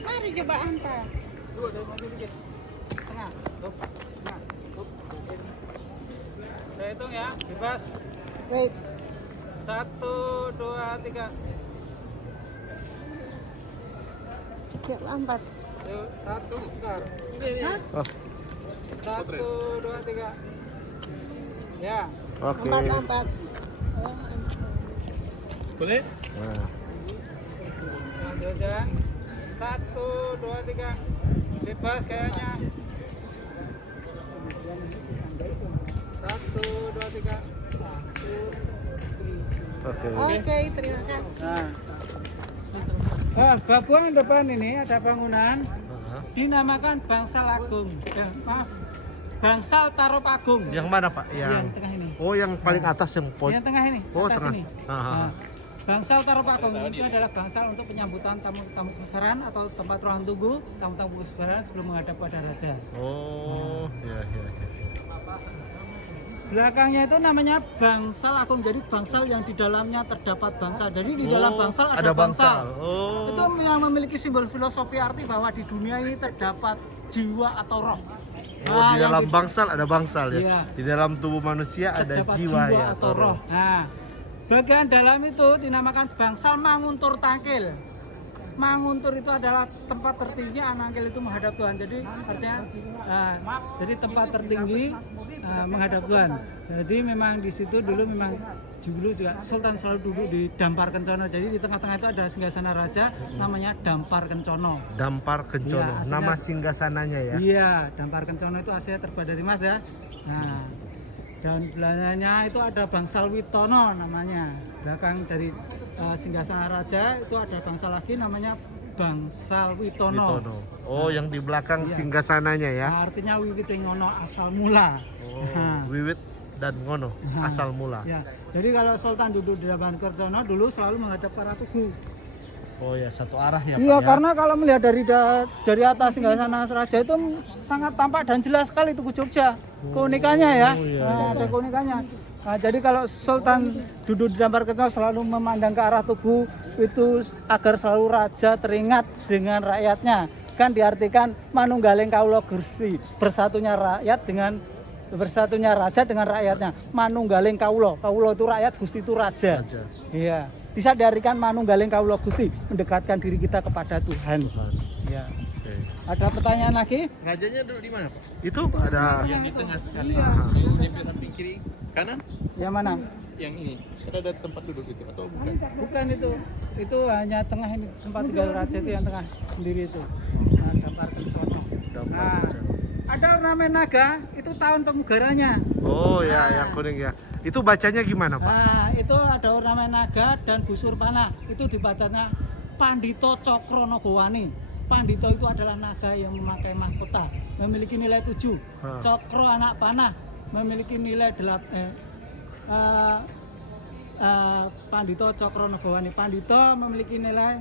mari coba Ampa. dua dari maju dikit. Tengah. Tuh. Tengah. Tuh. Saya hitung ya, bebas. Wait. 1, 2, 3. Yuk, Ampat. Yuk, 1, bentar. Ini. Oh, 1, 2, 3. Ya. oke. Ampat. Oh, I'm sorry. Boleh? Nah. Lanjut ya. 1, 2, 3. Bebas kayaknya. 1, 2, 3. Oke. Oke, terima kasih. Nah, Babuang depan ini ada bangunan Aha. dinamakan Bangsal Agung. Maaf, Bangsal Tarupagung. Yang mana, Pak? Yang tengah ini. Oh, yang paling atas yang Yang tengah ini. Oh, atas tengah. ini. Aha. Nah, Bangsal Tarupagung itu adalah bangsal untuk penyambutan tamu-tamu kebesaran atau tempat ruang tunggu tamu-tamu kebesaran sebelum menghadap pada raja. Oh, ya, ya, ya. Belakangnya itu namanya Bangsal Agung. Jadi bangsal yang di dalamnya terdapat bangsal. Jadi di dalam bangsal ada bangsal. Oh. Itu yang memiliki simbol filosofi arti bahwa di dunia ini terdapat jiwa atau roh. Oh, di yang dalam bangsal ada bangsal ya. Iya. Di dalam tubuh manusia ada terdapat jiwa ya atau roh. Nah, bagian dalam itu dinamakan bangsal Manguntur Tangkil. Manguntur itu adalah tempat tertinggi, Anangkil itu menghadap Tuhan. Jadi artinya jadi tempat tertinggi menghadap Tuhan. Jadi memang di situ dulu memang juga Sultan selalu duduk di Dampar Kencono. Jadi di tengah-tengah itu ada singgasana raja namanya Dampar Kencono. Dampar Kencono. Iya, aslinya- Nama singgasananya ya. Iya, Dampar Kencono itu aslinya terbuat dari emas ya. Nah, dan belakangnya itu ada Bangsal Witono namanya. Belakang dari singgasana raja itu ada bangsal lagi namanya Bangsal Witono. Witono. Oh, yang di belakang Iya. singgasananya ya. Nah, artinya wiwit ngono asal mula. Oh, Nah. wiwit dan ngono Nah, asal mula. Ya, jadi kalau Sultan duduk di Dampar Kencono dulu selalu menghadap ke arah Tugu. Oh ya, satu arah ya, Iya, Pak ya. karena kalau melihat dari atas singgasana raja itu sangat tampak dan jelas sekali Tugu Jogja. Keunikannya ya. iya, Nah, iya. ada keunikannya. Nah, jadi kalau Sultan duduk di Dampar Kencono selalu memandang ke arah Tugu itu agar selalu raja teringat dengan rakyatnya. Kan diartikan manunggaling kawula Gusti, bersatunya rakyat dengan bersatunya raja dengan rakyatnya. Manunggaling kawula. Kawula itu rakyat, Gusti itu raja. Raja. Iya. Bisa diartikan manunggaling kawula Gusti, mendekatkan diri kita kepada Tuhan. Iya. Oke. Ada pertanyaan lagi? Rajanya duduk di mana, Pak? Itu ada Yang di tengah sekali. Iya. Yang di samping kiri kanan? Yang mana? Yang ini. Kan ada tempat duduk itu atau bukan? Bukan itu. Itu hanya tengah ini tempat tinggal raja itu yang tengah sendiri itu. Nah, Dampar Kencono. Dampar Nah, Kencono. ada ornamen naga, itu tahun pemugarannya. Oh ya, yang kuning ya. Itu bacanya gimana, Pak? Nah, itu ada ornamen naga dan busur panah. Itu dibacanya Pandito Cokro Nogowani. Pandito itu adalah naga yang memakai mahkota, memiliki nilai 7. Hah. Cokro anak panah memiliki nilai 8. Pandito Cokro Nogowani. Pandito memiliki nilai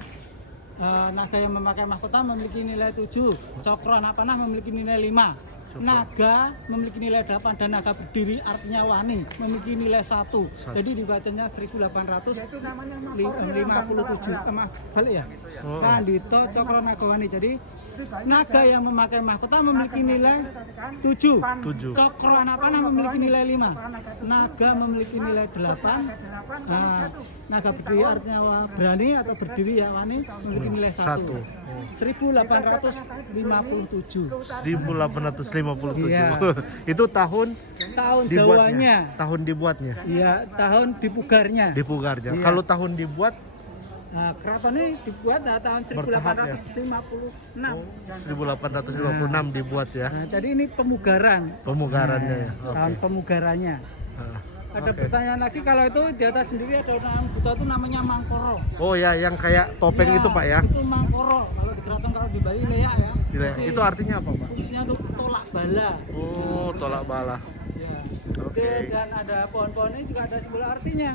naga yang memakai mahkota memiliki nilai 7, cokro anak panah memiliki nilai 5, naga memiliki nilai 8, dan naga berdiri artinya wani memiliki nilai 1. Jadi dibacanya 1857. Maaf, balik ya. Kandito cokro naga wani. Jadi naga yang memakai mahkota memiliki nilai 7. Cokro anak panah memiliki nilai 5. Naga memiliki nilai 8. Naga berdiri artinya berani atau berdiri ya wani memiliki nilai 1. 1857. 1857. Iya. Itu tahun Jawanya. Tahun dibuatnya. Iya, tahun dipugarnya. Dipugarnya. Iya. Kalau tahun dibuat Keraton ini dibuat tahun Bertahap ya? 1856. 1856 dibuat ya. Jadi ini pemugaran. Pemugarannya ya. Tahun Oke. pemugarannya. Ada Oke. pertanyaan lagi, kalau itu di atas sendiri ada orang buta itu namanya Mangkoro. Oh ya, yang kayak topeng Ya, itu Pak ya. Itu Mangkoro. Kalau di keraton, kalau di Bali leak ya. Tidak, Jadi itu artinya apa Pak? fungsinya untuk tolak bala. Oh, tolak bala. Ya. Oke. Dan ada pohon-pohon ini juga ada simbol artinya.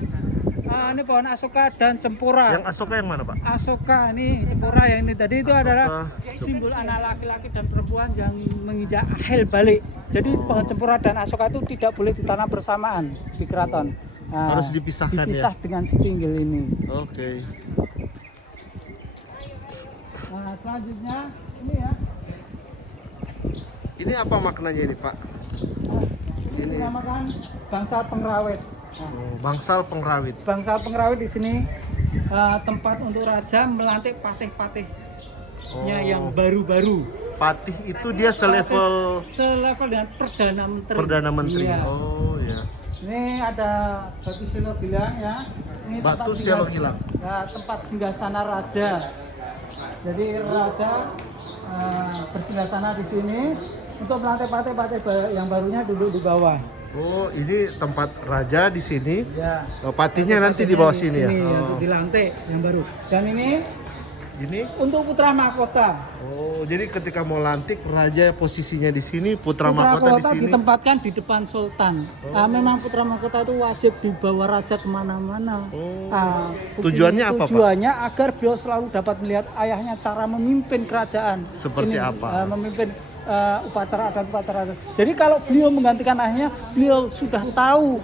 Ini pohon asoka dan cempura. Yang asoka yang mana Pak? Asoka ini cempura yang ini tadi itu Asoka, adalah simbol anak laki-laki dan perempuan yang menginjak akhil balik. Jadi pohon cempura dan asoka itu tidak boleh ditanam bersamaan di keraton. Harus dipisahkan dipisah ya? dengan setinggil ini. Oke. Nah, selanjutnya ini ya. Ini apa maknanya ini Pak? Ini dinamakan bangsal pengrawit. Oh, bangsal pengrawit. Bangsal pengrawit di sini tempat untuk raja melantik patih-patihnya yang baru-baru. Patih itu dia selevel Selevel dengan perdana menteri. Perdana Menteri. Iya. Oh ya. Ini ada batu selo bilang ya. Ini Batu tempat selo singgah- kilang. Ya, tempat singgasana raja. Jadi raja bersinggasana di sini untuk melantik patih yang barunya duduk di bawah. Oh, ini tempat raja di sini. Ya. Patihnya nanti di bawah sini ya. Untuk Oh. dilantik yang baru. Dan ini Ini. untuk putra mahkota. Oh, jadi ketika mau lantik raja posisinya di sini, putra mahkota di sini. ditempatkan di depan sultan. Memang putra mahkota itu wajib dibawa raja kemana-mana. Oh. Tujuannya Tujuannya apa, Pak? Tujuannya agar beliau selalu dapat melihat ayahnya cara memimpin kerajaan. Seperti apa? Memimpin upacara adat. Jadi kalau beliau menggantikan ayahnya, beliau sudah tahu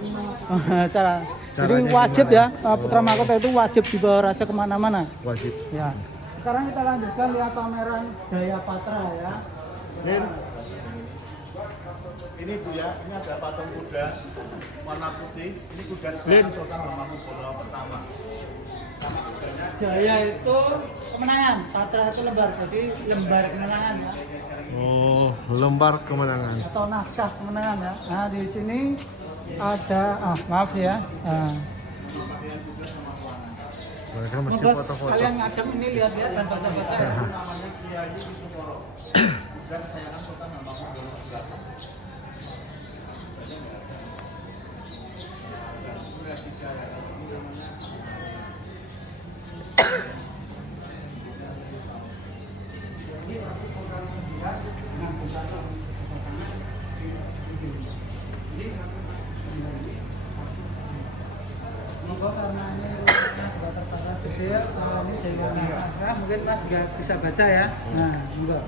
cara. Jadi Caranya wajib gimana? ya, putra mahkota itu wajib dibawa raja kemana-mana. Wajib. Ya. Sekarang kita lanjutkan lihat pameran Jaya Patra ya. Nin. Ini Bu ya, ini ada patung kuda warna putih. Ini kuda Sultan Hamengkubuwono pertama. Jaya itu kemenangan, Patra itu lembar, jadi lembar kemenangan ya, Oh, lembar kemenangan. atau naskah kemenangan ya. Nah di sini ada, maaf ya. Mereka mesti Monggo foto-foto. kalian ngadep ini lihat-lihat dan baca-baca ya. Monggo karena ini rumusnya juga terbatas kecil, ini dari warna sastra, mungkin Mas juga bisa baca ya. Nah, monggo.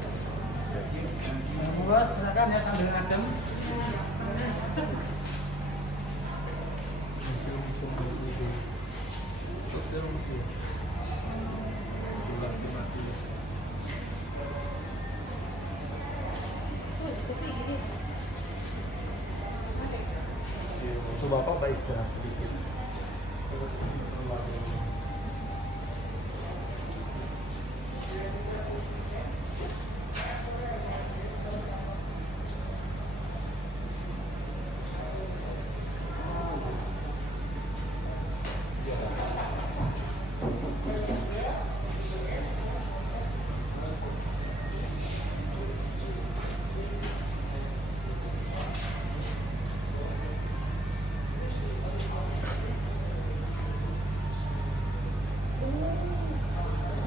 Monggo silakan ya sambil ngadem. Untuk Bapak istirahat sedikit.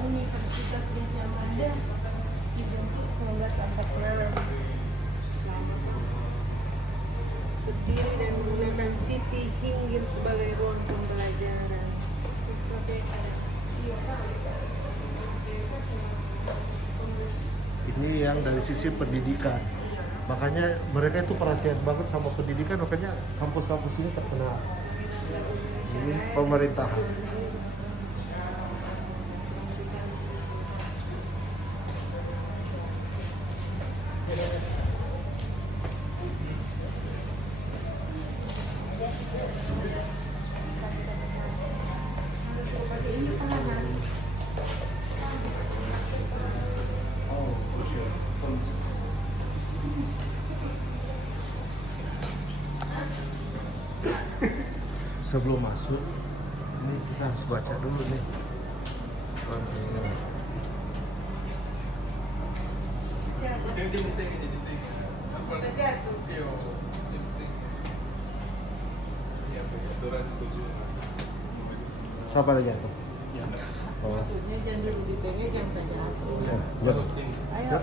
Universitas Gajah Mada dibentuk 1946. Berdiri dan menggunakan Siti Hinggir sebagai ruang pembelajaran. Terus pakai ada yang dari sisi pendidikan. Makanya mereka itu perhatian banget sama pendidikan, makanya kampus-kampus ini terkenal. Ini pemerintahan. Sebelum masuk, ini kita harus baca dulu nih. Siapa lagi tuh? Oh. Maksudnya jangan dulu ditengah, jangan terjatuh. Ya, jangan. Ayo. Ya.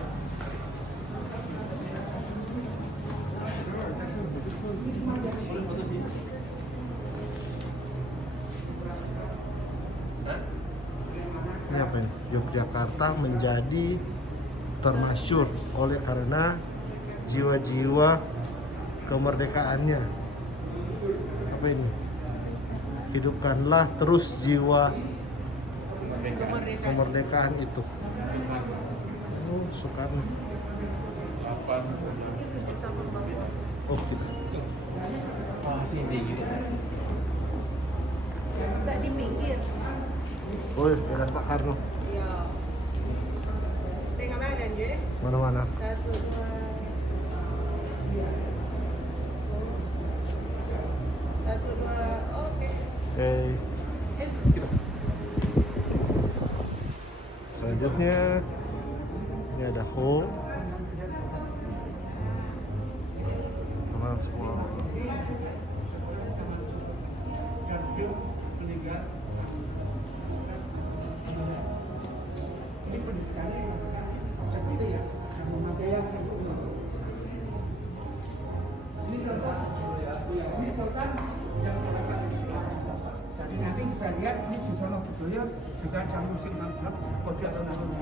Ini apa ini? Yogyakarta menjadi termasyhur oleh karena jiwa-jiwa kemerdekaannya. Apa ini? Hidupkanlah terus jiwa kemerdekaan itu. Oh, Soekarno. Oh, gitu. Sini gitu. Tak di pinggir. Oh, ya, dengan Pak Karno. Iya. Setengah badan je. Mana-mana. 1, 2. 1, 2. Oke. Oke. Selanjutnya ini ada home. Teman semua. Ini pendidikannya seperti ya, pemakaian ini contoh, ini sultan yang menggunakan jadi nanti bisa lihat ini Susono Budoyo juga jam musim manfaat pojok alun-alun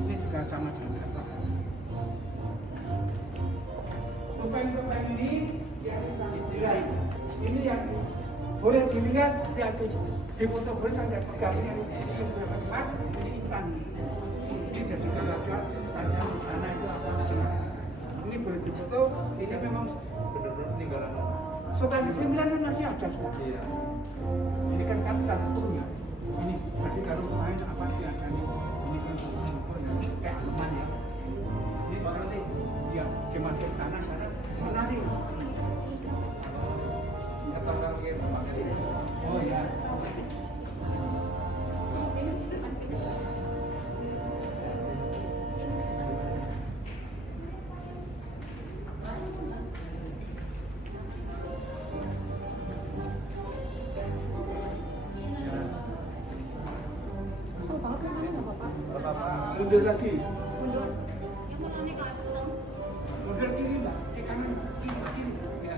ini juga sama dengan apa topeng-topeng ini yang lihat ini yang boleh dilihat lihat di foto boleh sampai pegangnya itu mas ini intan ini jadi kalau ada di sana itu apa ini boleh difoto ini memang benar-benar peninggalan Sultan ke-9 kan masih ada ini kan tutup ya ini jadi kalau main apa sih ada ini kan tutup ya kayak aluman ya ini seperti ya masuk ke sana menarik oh ya mundur lagi mundur kiri mbak ke kanan kiri ya.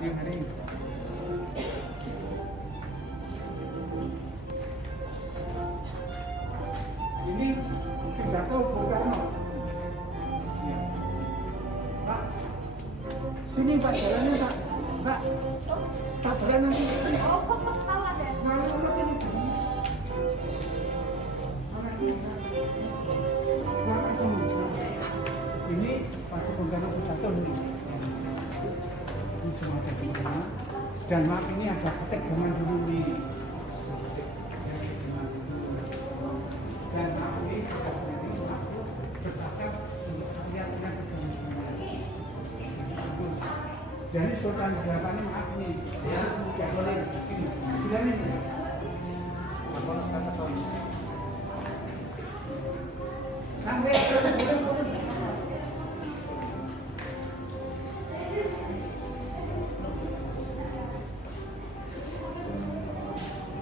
Yang hari ini. Ini pidato Bung Karno. Pak, sini Pak jalannya Pak. Pak, tak jalan nanti. Oh, salah deh. Nah, ini. Ini Pak Bung Karno pidato ini. Ini semua ada di sana. Dan maaf ini ada petik zaman dulu ini. Dan maaf ini berdasar lihat-lihat jadi sultan berapa ini maaf ini ya tidak boleh ini sudah ini sampai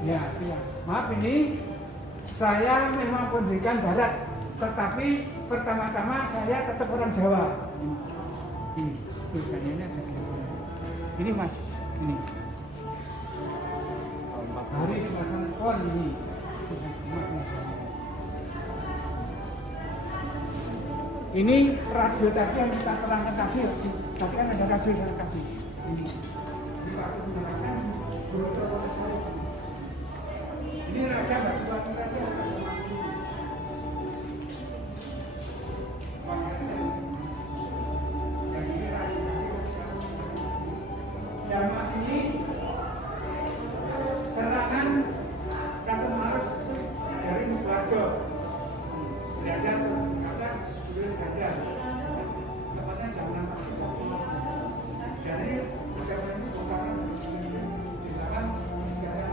ya siap maaf ini saya memang pendidikan barat Tetapi pertama-tama saya tetap orang Jawa. Ini tulisannya ini ada. Ini Mas, ini. Hari pasang pon ini. Ini radio tadi yang kita terangkan tadi, tapi kan ada radio yang tadi. Ini. Ini raja batu batu raja. Zaman ini serangan Ratu Maret dari Mubajo. Berada kata beliau berada. Tepatnya jam 6 pagi jam 5. Jadi zaman ini bukan di belakang sejarah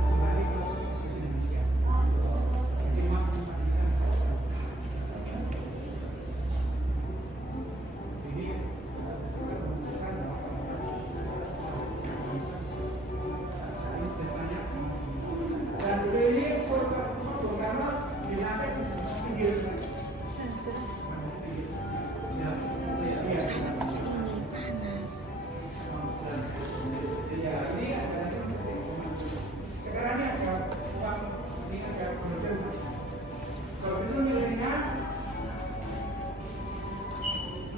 kembali ke Indonesia. Jadi makan ini dan ini pertama dinamik pinggir. Sekarang ini ada uang, ini ada model. Kalau itu nilainya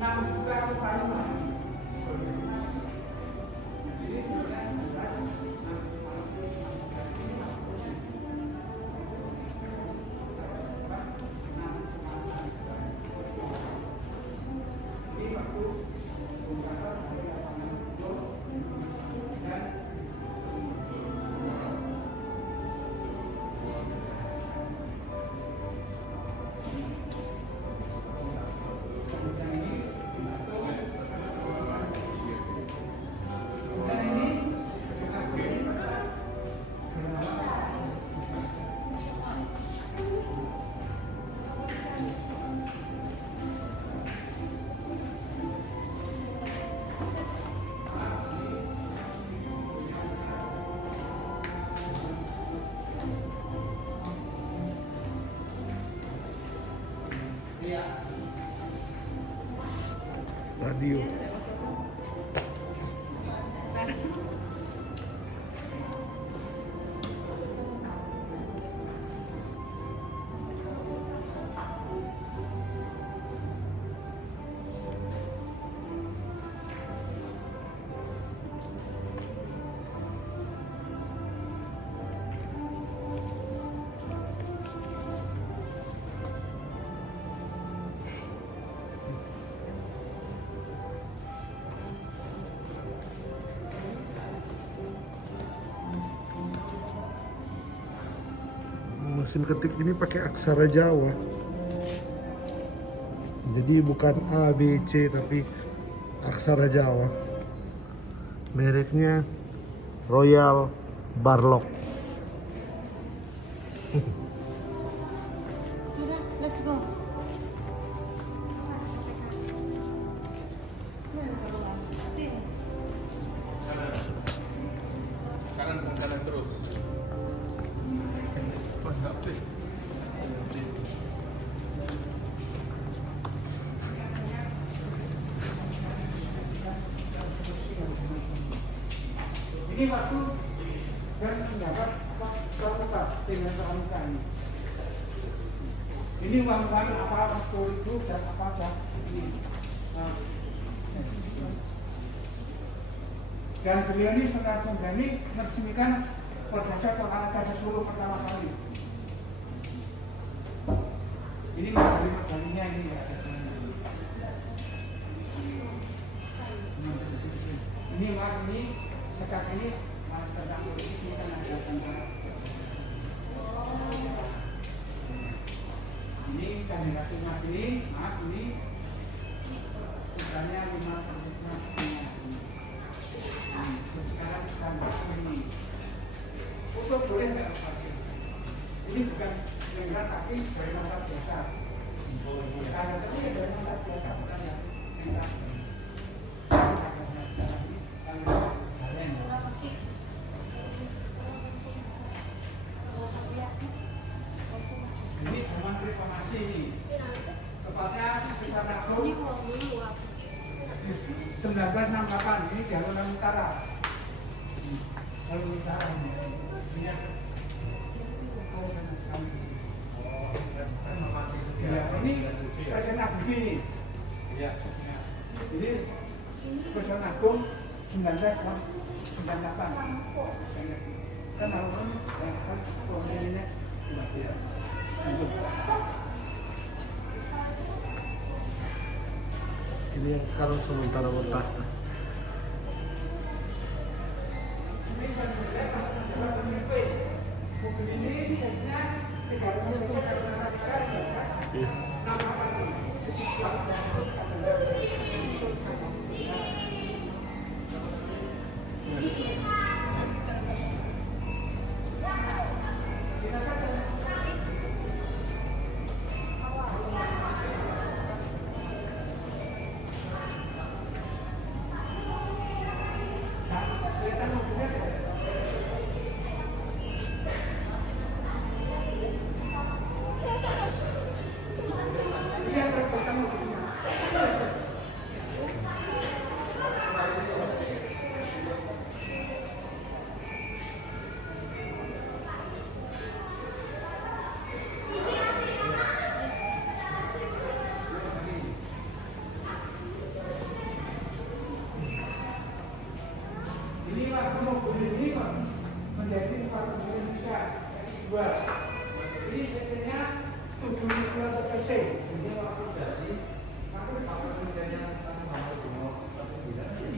6 juta rupiah. Radio. Mesin ketik ini pakai aksara Jawa. Jadi bukan A, B, C tapi aksara Jawa. Mereknya Royal Barlock. Sudah, let's go. Kanan terus. Ini waktu dan mendapat pramuka dengan pramuka ini. Ini uang-uang apa waktu itu dan apa ini. Dan beliau ini Sultan Songgani meresmikan Persatuan Olahraga Solo pertama kali. Ini medalinya ini ya. Ini mak ini sekat ini tentang politik ini kan ada tentang ini kandidat mas ini maaf ini misalnya 5% sekarang kandidat ini foto boleh nggak ini bukan yang tapi dari masa biasa kandidat itu dari masa biasa bukan yang ini zaman reformasi ini. Tepatnya Besar Agung 1968 ini jalur utara. Jalur utara ini. Ya, ini Presiden Agung ini. Iya. Jadi Presiden Agung 1998. Kan alun pemilihannya Ini yang sekarang sementara mentah. Iya. menjadi Parlemen Indonesia kedua. Ini cc-nya 72 cc. Ini waktu jadi aku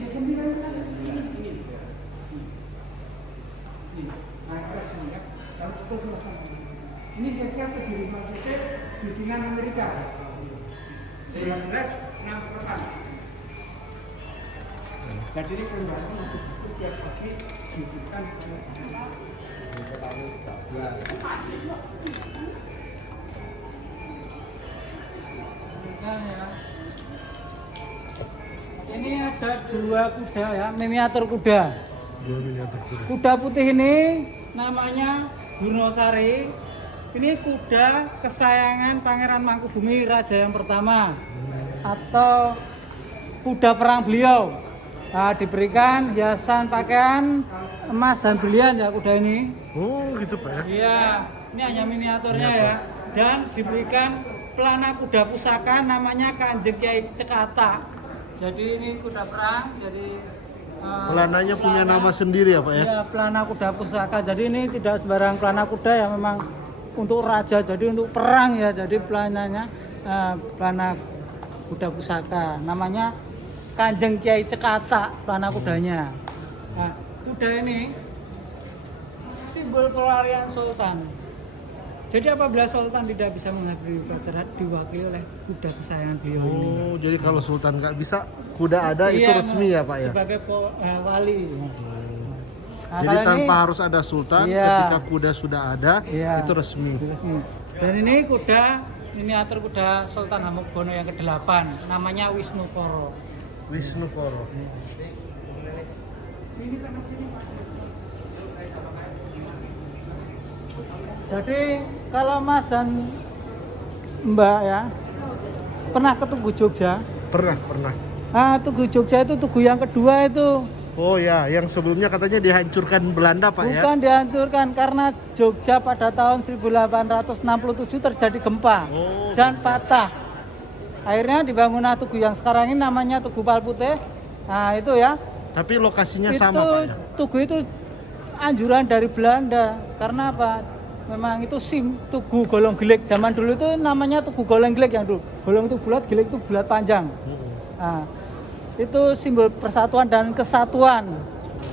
ya 9 kan ini. Nah, terus ini ya. Lalu terus silakan. Ini cc-nya 75 cc bikinan Amerika. 1968. Jadi ini kendaraan untuk tiap pagi dibutuhkan ini ada 2 kuda ya, miniatur kuda. 2 miniatur kuda. Kuda putih ini namanya Durnosari. Ini kuda kesayangan Pangeran Mangkubumi Raja yang pertama atau kuda perang beliau. Nah, diberikan hiasan pakaian emas dan berlian ya kuda ini. Oh gitu Pak ya? Iya, ini hanya miniaturnya ya. Dan diberikan pelana kuda pusaka namanya Kanjeng Kiai Cekata. Jadi ini kuda perang, jadi Pelananya punya nama sendiri ya Pak ya? Iya, pelana kuda pusaka. Jadi ini tidak sembarang pelana kuda yang memang untuk raja, jadi untuk perang ya. Jadi pelananya pelana kuda pusaka. Namanya Kanjeng Kiai Cekata, pelana kudanya. Nah, kuda ini simbol pelarian sultan. Jadi apabila sultan tidak bisa menghadiri upacara diwakili oleh kuda kesayangan beliau ini. Oh, jadi kalau sultan nggak bisa, kuda ada itu Iya, resmi ya Pak ya? Sebagai wali. Nah, Jadi kalau tanpa ini, harus ada sultan, iya, ketika kuda sudah ada, iya, itu resmi. Dan ini kuda miniatur kuda Sultan Hamengkubuwono yang ke-8, namanya Wisnukoro. Wisnukoro. Jadi kalau Mas dan Mbak ya pernah ke Tugu Jogja? Pernah. Nah, Tugu Jogja itu Tugu yang kedua itu. Oh ya, yang sebelumnya katanya dihancurkan Belanda Pak ya? Bukan dihancurkan karena Jogja pada tahun 1867 terjadi gempa dan patah. Akhirnya dibangun Tugu yang sekarang ini namanya Tugu Palputih. Nah itu ya. Tapi lokasinya Itu sama Pak ya? Tugu itu anjuran dari Belanda. Karena apa? Memang itu Tugu Golong Gilik. Zaman dulu itu namanya Tugu Golong Gilik yang dulu. Golong itu bulat, gilik itu bulat panjang. Nah, itu simbol persatuan dan kesatuan.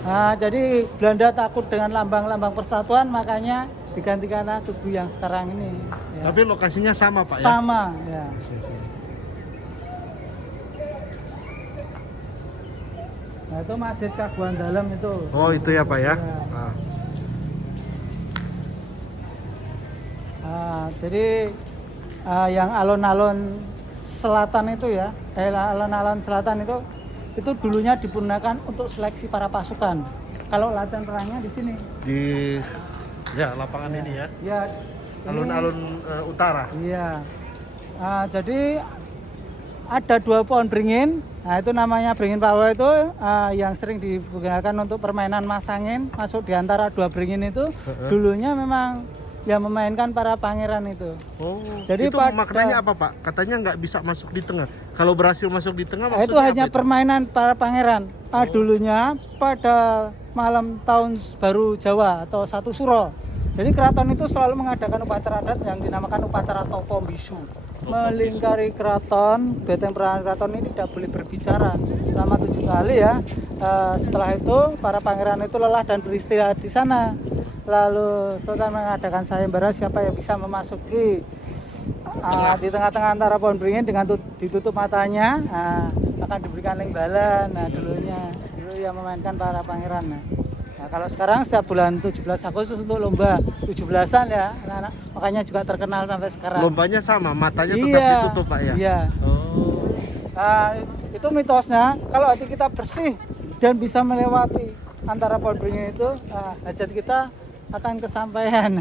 Nah, jadi Belanda takut dengan lambang-lambang persatuan, makanya digantikan Tugu yang sekarang ini. Ya. Tapi lokasinya sama Pak ya? Sama, ya. Nah, itu Masjid Kaguan Dalam itu. Oh, itu ya Pak ya? Ya. Ah. Jadi yang alun-alun selatan itu ya, alun-alun selatan itu dulunya digunakan untuk seleksi para pasukan. Kalau latihan perangnya di sini. Di ya lapangan ini ya? Ya, alun-alun utara. Iya. Jadi ada 2 pohon beringin. Nah, itu namanya beringin Pawo itu yang sering digunakan untuk permainan masangin, masuk di antara 2 beringin itu. Dulunya memang yang memainkan para pangeran itu. Oh, Jadi itu maknanya apa, Pak? Katanya nggak bisa masuk di tengah. Kalau berhasil masuk di tengah maksudnya Itu hanya apa itu? permainan para pangeran. Dulunya pada malam tahun baru Jawa atau 1 Suro. Jadi keraton itu selalu mengadakan upacara adat yang dinamakan upacara Topo Bisu. Melingkari keraton, benteng pertahanan keraton ini tidak boleh berbicara selama 7 kali ya. Setelah itu para pangeran itu lelah dan beristirahat di sana. Lalu Sultan mengadakan sayembara siapa yang bisa memasuki di tengah-tengah antara pohon beringin dengan ditutup matanya, akan diberikan lengbalan. Dulu yang memainkan para pangeran. Nah, kalau sekarang setiap bulan 17 Agustus untuk lomba 17-an ya, anak-anak. Makanya juga terkenal sampai sekarang. Lombanya sama, matanya tetap ditutup, Pak ya? Iya. Oh. Nah, itu mitosnya, kalau hati kita bersih dan bisa melewati antara pohon beringin itu, hajat kita akan kesampaian.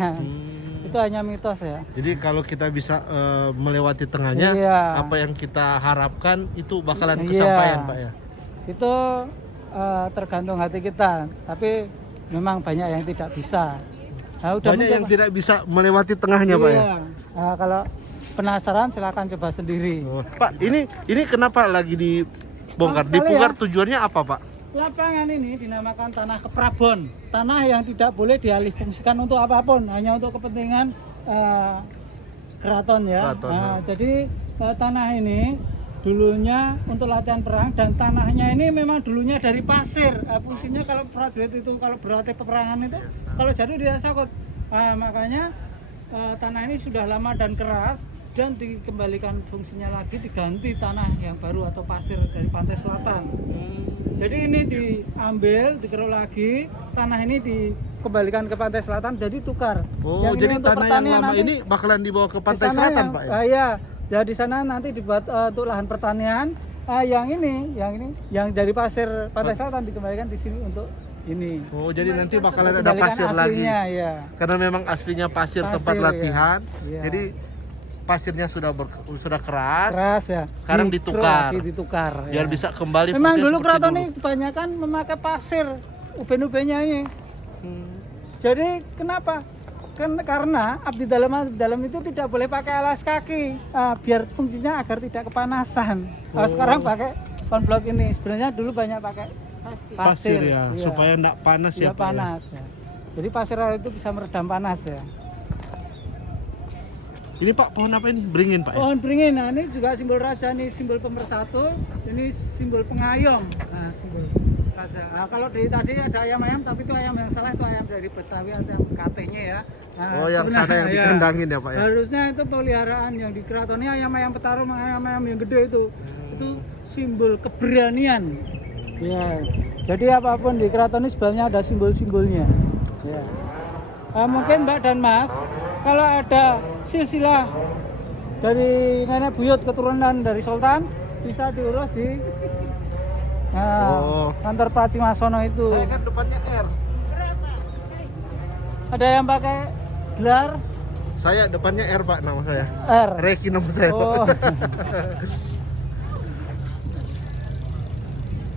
Itu hanya mitos ya. Jadi kalau kita bisa melewati tengahnya, apa yang kita harapkan itu bakalan kesampaian, Pak ya? Itu tergantung hati kita, tapi memang banyak yang tidak bisa. Banyak yang tidak bisa melewati tengahnya, Pak ya? Kalau penasaran silakan coba sendiri. Pak, ini kenapa lagi dibongkar? Dibongkar tujuannya apa, Pak? Lapangan ini dinamakan tanah keprabon, tanah yang tidak boleh dialihfungsikan untuk apapun, hanya untuk kepentingan keraton ya. Jadi tanah ini dulunya untuk latihan perang, dan tanahnya ini memang dulunya dari pasir. Fungsinya kalau prajurit itu kalau berlatih peperangan itu kalau jatuh dia sakit. Makanya tanah ini sudah lama dan keras dan dikembalikan fungsinya lagi, diganti tanah yang baru atau pasir dari pantai selatan. Jadi ini diambil, dikeruk lagi, tanah ini dikembalikan ke pantai selatan, jadi tukar. Oh, jadi tanah yang lama ini bakalan dibawa ke pantai selatan, Pak ya? Iya, ya di sana nanti dibuat untuk lahan pertanian. Yang dari pasir pantai selatan dikembalikan di sini untuk ini. Oh, jadi nanti bakalan ada pasir lagi. Ya. Karena memang aslinya pasir tempat latihan. Ya. Jadi pasirnya sudah keras. Keras ya. Sekarang ditukar. ya. Biar bisa kembali. Memang dulu keraton ini kebanyakan memakai pasir uben-ubennya ini. Jadi kenapa? Karena abdi dalam itu tidak boleh pakai alas kaki, biar fungsinya agar tidak kepanasan. Sekarang pakai konblok ini. Sebenarnya dulu banyak pakai pasir ya, supaya enggak panas ya, Pak. Panas ya. Jadi pasir itu bisa meredam panas ya. Ini Pak, pohon apa ini? Beringin, Pak ya? Pohon beringin. Nah, ini juga simbol raja, ini simbol pemersatu, ini simbol pengayom. Nah, simbol raja. Nah, kalau dari tadi ada ayam-ayam, tapi itu ayam yang salah, itu ayam dari Betawi atau yang katenya ya. Nah, yang sana yang dikandangin ya, Pak ya? Harusnya itu peliharaan yang di keraton ini ayam-ayam petarung, ayam-ayam yang gede itu. Itu simbol keberanian. Ya. Jadi apapun di keraton ini sebenarnya ada simbol-simbolnya. Ya. Mungkin Mbak dan Mas, kalau ada silsilah dari nenek buyut keturunan dari Sultan, bisa diurus di kantor Pak Cimasono itu. Saya kan depannya R. Ada yang pakai gelar? Saya depannya R, Pak, nama saya. R. Reki nama saya. Oh.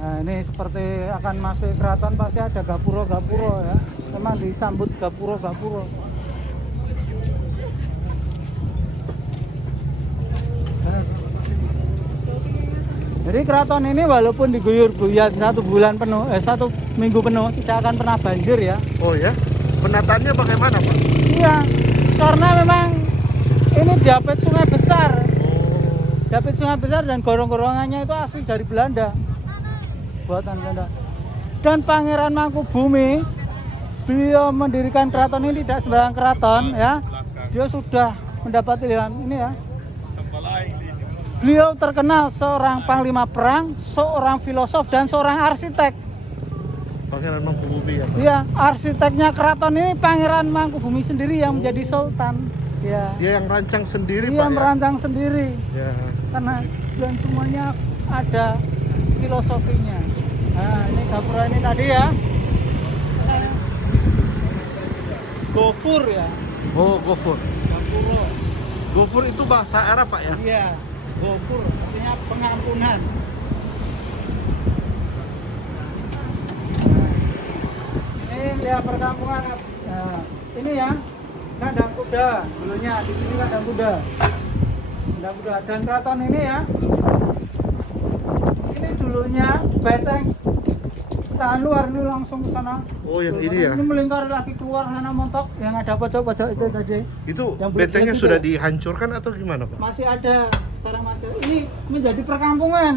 Nah, ini seperti akan masuk keraton pasti ada gapuro-gapuro ya. Memang disambut gapuro-gapuro. Jadi keraton ini walaupun diguyur guyat 1 bulan penuh, 1 minggu penuh, tidak akan pernah banjir ya. Oh ya? Penataannya bagaimana, Pak? Iya, karena memang ini diapit sungai besar. Diapit sungai besar dan gorong-gorongannya itu asli dari Belanda. Buatan Belanda. Dan Pangeran Mangkubumi, beliau mendirikan keraton ini tidak sembarang keraton ya. Dia sudah mendapat pilihan ini ya. Beliau terkenal seorang panglima perang, seorang filosof dan seorang arsitek. Pangeran Mangkubumi ya, Pak? Iya, arsiteknya keraton ini Pangeran Mangkubumi sendiri yang menjadi sultan. Ya. Dia yang rancang sendiri, Pak. Dia merancang sendiri. Ya. Karena dan semuanya ada filosofinya. Nah, ini gapura ini tadi ya. Gofur ya. Oh, gofur. Gopuro. Gofur itu bahasa Arab Pak ya? Iya, gopur artinya pengampunan. Ini ya perkampungan. Nah, ini ya kandang kuda dulunya, di sini kandang kuda. Kandang kuda dan keraton ini ya. Ini dulunya beteng. Tahan luar ini langsung ke sana. Oh, yang Tuh, ini ya? Ini melingkar lagi keluar sana montok yang ada pojok-pojok itu tadi. Itu Yang bentengnya bulat-bulat sudah itu. dihancurkan atau gimana Pak? Masih ada, sekarang masih. Ini menjadi perkampungan.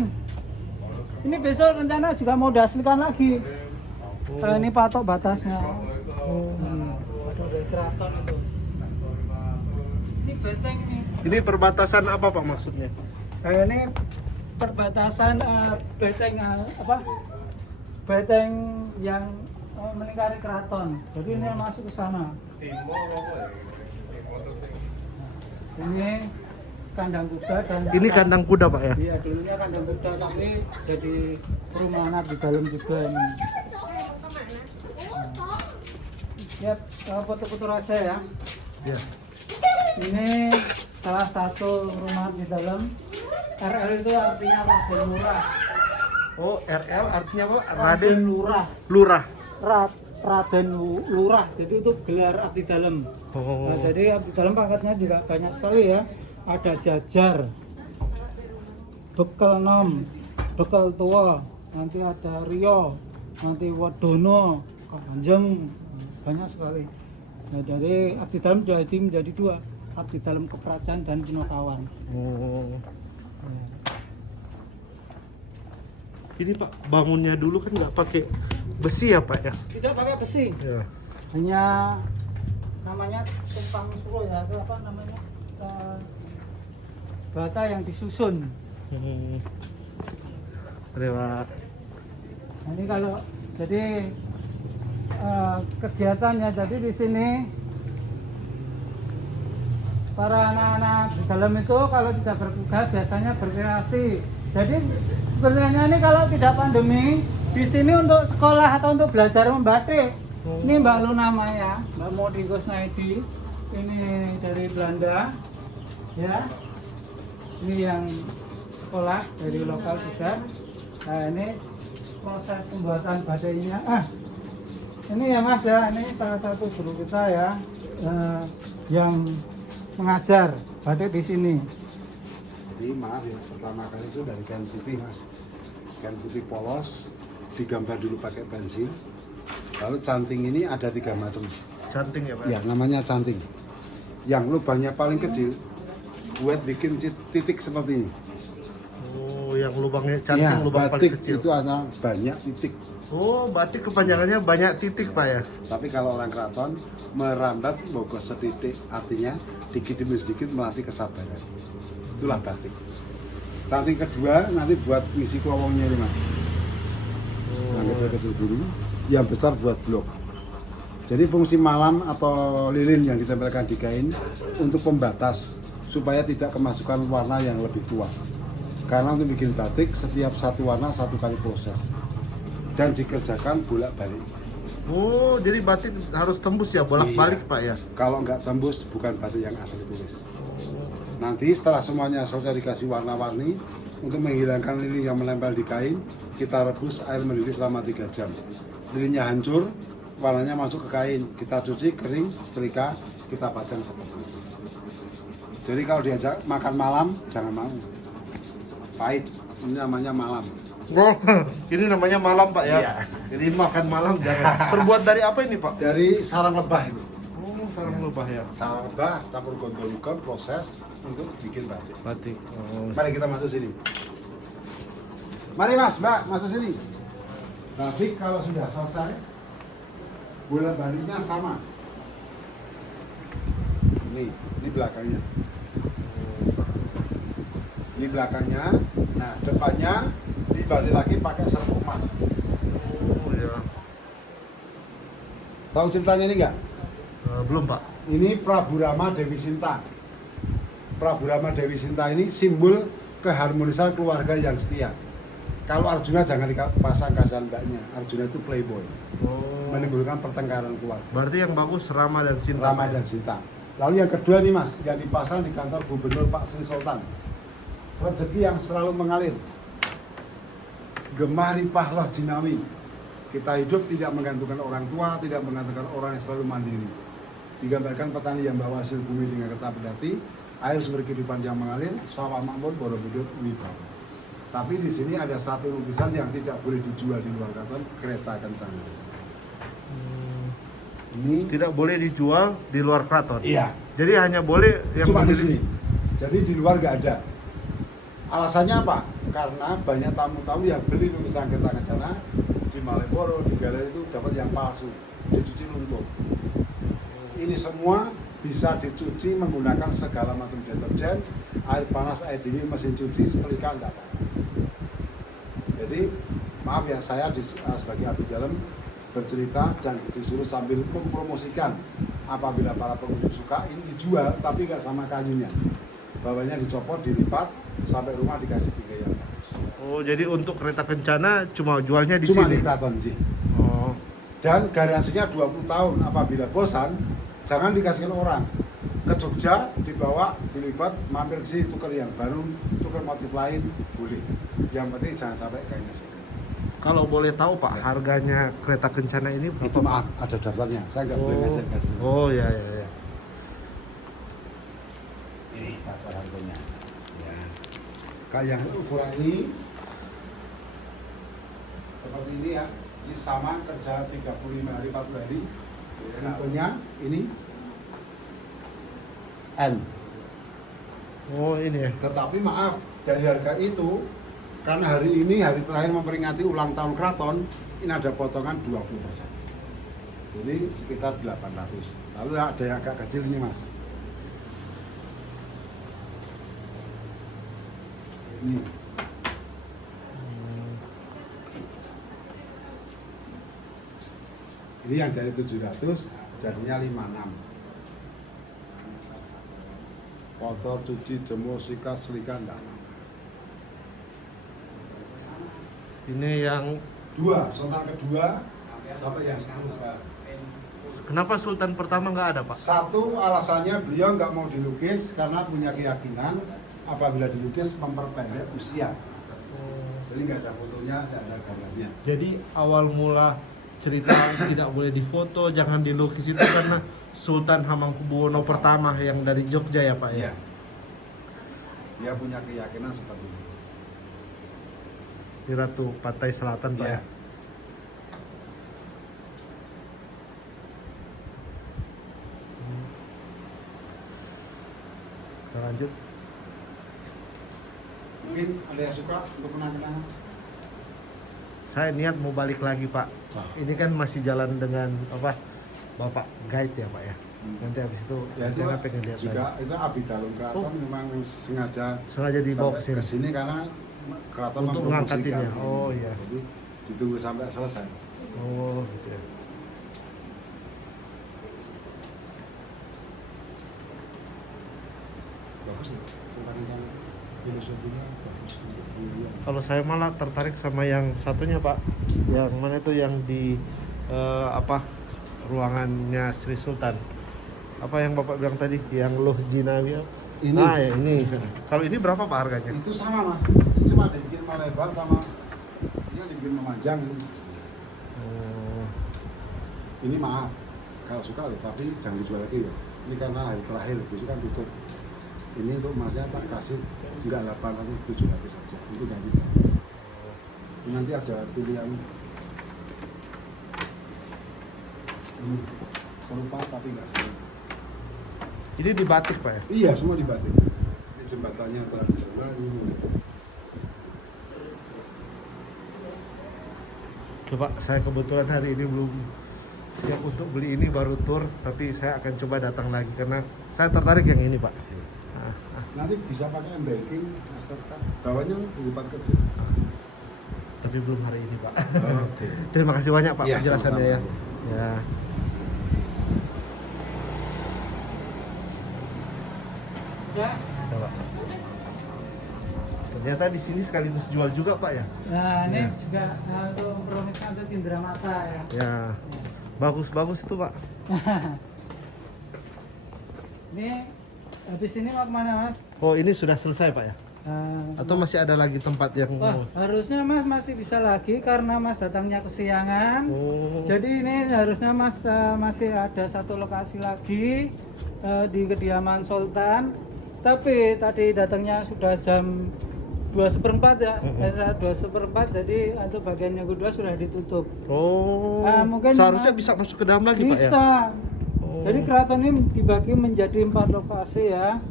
Ini besok rencana juga mau diaslikan lagi. Ini patok batasnya. Patok dari keraton itu. Ini benteng ini. Ini perbatasan apa Pak maksudnya? Ini perbatasan benteng apa? Benteng yang melingkari keraton. Jadi ini yang masuk ke sana. Ini kandang kuda dan Ini kandang kuda Pak ya? Iya, dulunya kandang kuda tapi jadi perumahan di dalam juga ini. Lihat foto-foto aja ya. Iya. Ini salah satu rumah di dalam. RL itu artinya Raden Lurah. Oh, RL artinya apa? Raden Lurah. Lurah. Raden Lurah. Jadi itu gelar abdi dalam. Oh. Nah, jadi abdi dalam pangkatnya juga banyak sekali ya. Ada jajar, bekel nom, bekel tua, nanti ada Rio, nanti Wadono, Kanjeng, banyak sekali. Nah, dari abdi dalam jadi menjadi dua, abdi dalam keperajaan dan Pinokawan. Oh. Ini Pak, bangunnya dulu kan nggak pakai besi ya Pak ya? Tidak pakai besi, Ya. hanya namanya tumpang suruh ya, itu apa namanya? Bata yang disusun. Terima. Nah, ini kalau jadi kegiatannya jadi di sini para anak-anak di dalam itu kalau tidak bertugas biasanya berkreasi. Jadi sebenarnya ini kalau tidak pandemi di sini untuk sekolah atau untuk belajar membatik. Ini Mbak Lu namanya, Mbak Modi Gosnaidi. Ini dari Belanda, ya. Ini yang sekolah dari lokal juga. Nah, ini proses pembuatan batiknya. Ini ya Mas ya, ini salah satu guru kita ya yang mengajar batik di sini. Jadi maaf ya, pertama kali itu dari kain putih Mas. Kain putih polos, digambar dulu pakai pensil. Lalu canting ini ada 3 macam. Canting ya Pak? Ya, namanya canting. Yang lubangnya paling kecil, buat bikin titik seperti ini. Oh, yang lubangnya canting, Ya, lubang paling batik kecil. itu ada banyak titik. Oh, batik kepanjangannya banyak titik Pak ya? Tapi kalau orang keraton merambat bogos setitik, artinya dikit demi sedikit melatih kesabaran. Itulah batik. Canting kedua nanti buat ngisi kelowongnya ini Mas. Yang kecil-kecil dulu, yang besar buat blok. Jadi fungsi malam atau lilin yang ditempelkan di kain untuk pembatas supaya tidak kemasukan warna yang lebih tua. Karena untuk bikin batik setiap satu warna 1 kali proses dan dikerjakan bolak-balik. Oh, jadi batik harus tembus ya, bolak-balik Iya. Pak ya? Kalau nggak tembus bukan batik yang asli tulis. Nanti setelah semuanya selesai dikasih warna-warni, untuk menghilangkan lilin yang menempel di kain, kita rebus air mendidih selama 3 jam. Lilinnya hancur, warnanya masuk ke kain, kita cuci kering, setrika, kita pajang seperti itu. Jadi kalau diajak makan malam, jangan mau. Pahit, ini namanya malam. Oh, ini namanya malam Pak ya? Iya. Jadi makan malam jangan. Terbuat dari apa ini Pak? Dari sarang lebah itu. Oh, sarang lebah ya? Sarang lebah campur gondolikan proses untuk bikin batik. Batik. Oh. Mari kita masuk sini. Mari Mas, Mbak, masuk sini. Batik kalau sudah selesai, bola baliknya sama. Ini belakangnya. Ini belakangnya. Nah, depannya dibatik lagi pakai serbuk emas. Oh ya. Tahu ceritanya ini enggak? Belum Pak. Ini Prabu Rama Dewi Sinta. Prabu Rama Dewi Sinta ini simbol keharmonisan keluarga yang setia. Kalau Arjuna jangan dipasang kasihan mbaknya. Arjuna itu playboy, Oh. menimbulkan pertengkaran keluarga. Berarti yang bagus Rama dan Sinta. Rama dan Sinta. Lalu yang kedua nih Mas, yang dipasang di kantor Gubernur Pak Sri Sultan. Rezeki yang selalu mengalir. Gemah ripah loh jinawi. Kita hidup tidak menggantungkan orang tua, tidak menggantungkan orang yang selalu mandiri. Digambarkan petani yang bawa hasil bumi dengan getah berdati, air sumber kehidupan yang mengalir, sawah makmur, Borobudur wibawa. Tapi di sini ada satu lukisan yang tidak boleh dijual di luar keraton, kereta kencana. Ini Tidak boleh dijual di luar keraton. iya, Jadi hanya boleh yang cuma di memiliki- sini. Jadi di luar nggak ada. Alasannya apa? Karena banyak tamu-tamu yang beli lukisan kereta kencana di Malioboro, di galeri itu dapat yang palsu, dicuci luntur. Ini semua bisa dicuci menggunakan segala macam deterjen, air panas, air dingin, mesin cuci, setrika enggak apa. Jadi maaf ya, saya sebagai abdi dalam bercerita dan disuruh sambil mempromosikan. Apabila para pengunjung suka, ini dijual tapi nggak sama kayunya. Bawahnya dicopot, dilipat, sampai rumah dikasih bingkai yang bagus. Oh, jadi untuk kereta kencana cuma jualnya di Cuma sini. di keraton sih. Oh. Dan garansinya 20 tahun. Apabila bosan, jangan dikasihkan orang. Ke Jogja, dibawa, dilipat, mampir ke sini, tukar yang baru, tukar motif lain, boleh. Yang penting jangan sampai kayaknya sudah. Kalau boleh tahu Pak, harganya kereta kencana ini berapa? Itu maaf, ada daftarnya. Saya nggak boleh ngasih. Oh, ya ya ya. Ini daftar harganya. Ya. Kayak yang ukuran ini, seperti ini ya. Ini sama kerja 35 hari, 40 hari. Tipenya ini M. Oh, ini ya. Tetapi maaf, dari harga itu, karena hari ini hari terakhir memperingati ulang tahun keraton, ini ada potongan 20%. Jadi sekitar 800. Lalu ada yang agak kecil ini Mas. Ini. Ini yang dari 700 jadinya 56. Kotor, cuci, jemur, sikat, selika, enggak. Ini yang Dua, sultan kedua sampai yang sekarang. kenapa Sultan pertama nggak ada Pak? Satu, alasannya beliau nggak mau dilukis karena punya keyakinan apabila dilukis memperpendek usia. Jadi nggak ada fotonya, nggak ada gambarnya. Jadi awal mula cerita tidak boleh difoto, jangan dilukis itu karena Sultan Hamengkubuwono pertama yang dari Jogja ya Pak ya. Iya. Dia punya keyakinan seperti itu. Di Ratu Pantai Selatan Pak. Iya. Ya? Kita lanjut. Mungkin ada yang suka untuk kenang-kenangan. Saya niat mau balik lagi Pak. Ini kan masih jalan dengan apa? Bapak guide ya Pak ya. Nanti habis itu Ya itu saya pengen lihat juga lagi. itu abdi dalam keraton Oh. memang sengaja Sengaja dibawa ke sampai sini. ke sini karena keraton Untuk mempromosikan mengangkatinnya. ini. Oh, iya. Jadi ditunggu sampai selesai. Oh, gitu ya. Bagus nih, tentang rencana filosofinya bagus. Iya. Kalau saya malah tertarik sama yang satunya Pak. Yang mana itu yang di apa ruangannya Sri Sultan. Apa yang Bapak bilang tadi? Yang Loh Jinawi. Ini. Nah, ya, ini. Kalau ini berapa Pak harganya? Itu sama Mas, ini cuma dibikin melebar sama ini yang dibikin memanjang ini. Oh, Ini maaf, kalau suka loh, tapi jangan dijual lagi ya. Ini karena hari terakhir, besok kan tutup. Ini untuk masnya tak kasih enggak 8, nanti 700 saja. Itu ganti. Nanti ada pilihan ini serupa tapi enggak sama. ini di batik Pak ya? Iya, semua dibatik. Ini jembatannya tradisional ini. Coba saya kebetulan hari ini belum siap untuk beli ini, baru tur, tapi saya akan coba datang lagi karena saya tertarik yang ini Pak. Nanti bisa pakai banking, Mastercard. Bawahnya dilipat kecil. Tapi belum hari ini Pak. Oke. Terima kasih banyak Pak Iya, penjelasannya ya. sama-sama. Ya. Ya. Ya, Pak. Ternyata di sini sekaligus jual juga Pak ya. Nah, ini Ya. juga untuk mempromosikan untuk cindera mata ya. Ya. Bagus-bagus itu Pak. Ini habis ini mau kemana Mas? Oh, ini sudah selesai Pak ya? Atau masih ada lagi tempat yang harusnya Mas masih bisa lagi karena Mas datangnya kesiangan. Oh. Jadi ini harusnya Mas masih ada satu lokasi lagi di kediaman Sultan. Tapi tadi datangnya sudah jam 2:15 ya, 2:15, jadi untuk bagian yang kedua sudah ditutup. Oh. Mungkin seharusnya Mas bisa masuk ke dalam lagi Pak ya? bisa. Oh. Jadi keraton ini dibagi menjadi 4 lokasi ya.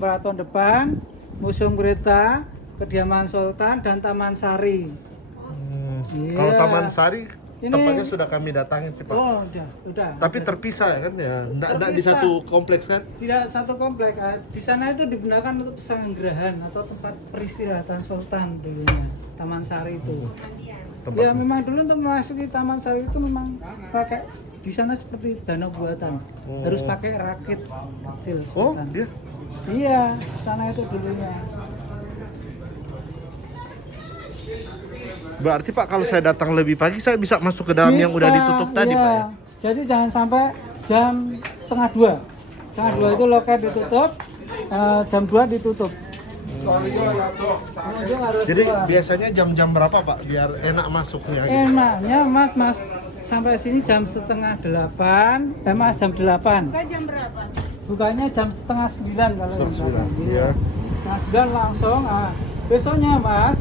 Keraton depan, Museum Kereta, Kediaman Sultan, dan Taman Sari. Iya. Kalau Taman Sari Ini- tempatnya sudah kami datangin sih Pak. Oh, udah. Tapi terpisah ya kan ya? Nggak di Terpisah. satu kompleks kan? Tidak satu komplek. Di sana itu digunakan untuk pesanggerahan atau tempat peristirahatan Sultan dulunya. Taman Sari itu. Tempat. Ya memang dulu untuk memasuki Taman Sari itu memang pakai di sana seperti danau buatan. Oh. Harus pakai rakit kecil Oh, Sultan. iya. Iya, sana itu dulunya. Berarti Pak kalau saya datang lebih pagi saya bisa masuk ke dalam yang udah Bisa, ditutup tadi iya. Pak ya? Jadi jangan sampai jam 1:30. 1:30 itu loket ditutup, jam 2 ditutup. Pengunjung harus Jadi keluar. biasanya jam-jam berapa Pak biar enak masuknya gitu? Enaknya Mas sampai sini jam 7:30, Mas jam 8. Buka jam berapa? Bukanya jam 8:30 kalau Setengah jam 8. 9, ya. 9 langsung. Besoknya Mas,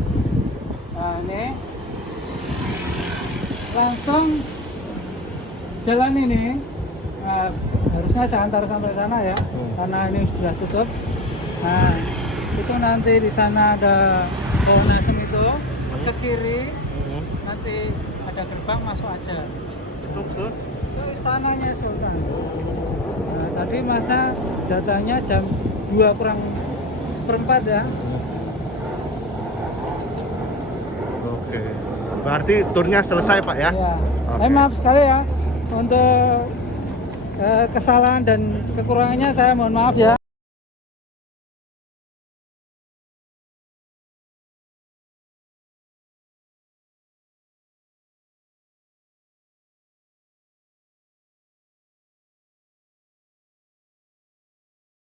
ini langsung jalan ini. Harusnya saya antar sampai sana ya, karena ini sudah tutup. Nah, itu nanti di sana ada pohon asem itu ke kiri, nanti ada gerbang masuk aja. Itu ke? Itu istananya Sultan. Nah, tadi masa datanya jam 2:04 ya. Oke. Berarti turnya selesai Pak ya? Ya. Oke. Maaf sekali ya untuk kesalahan dan kekurangannya, saya mohon maaf ya.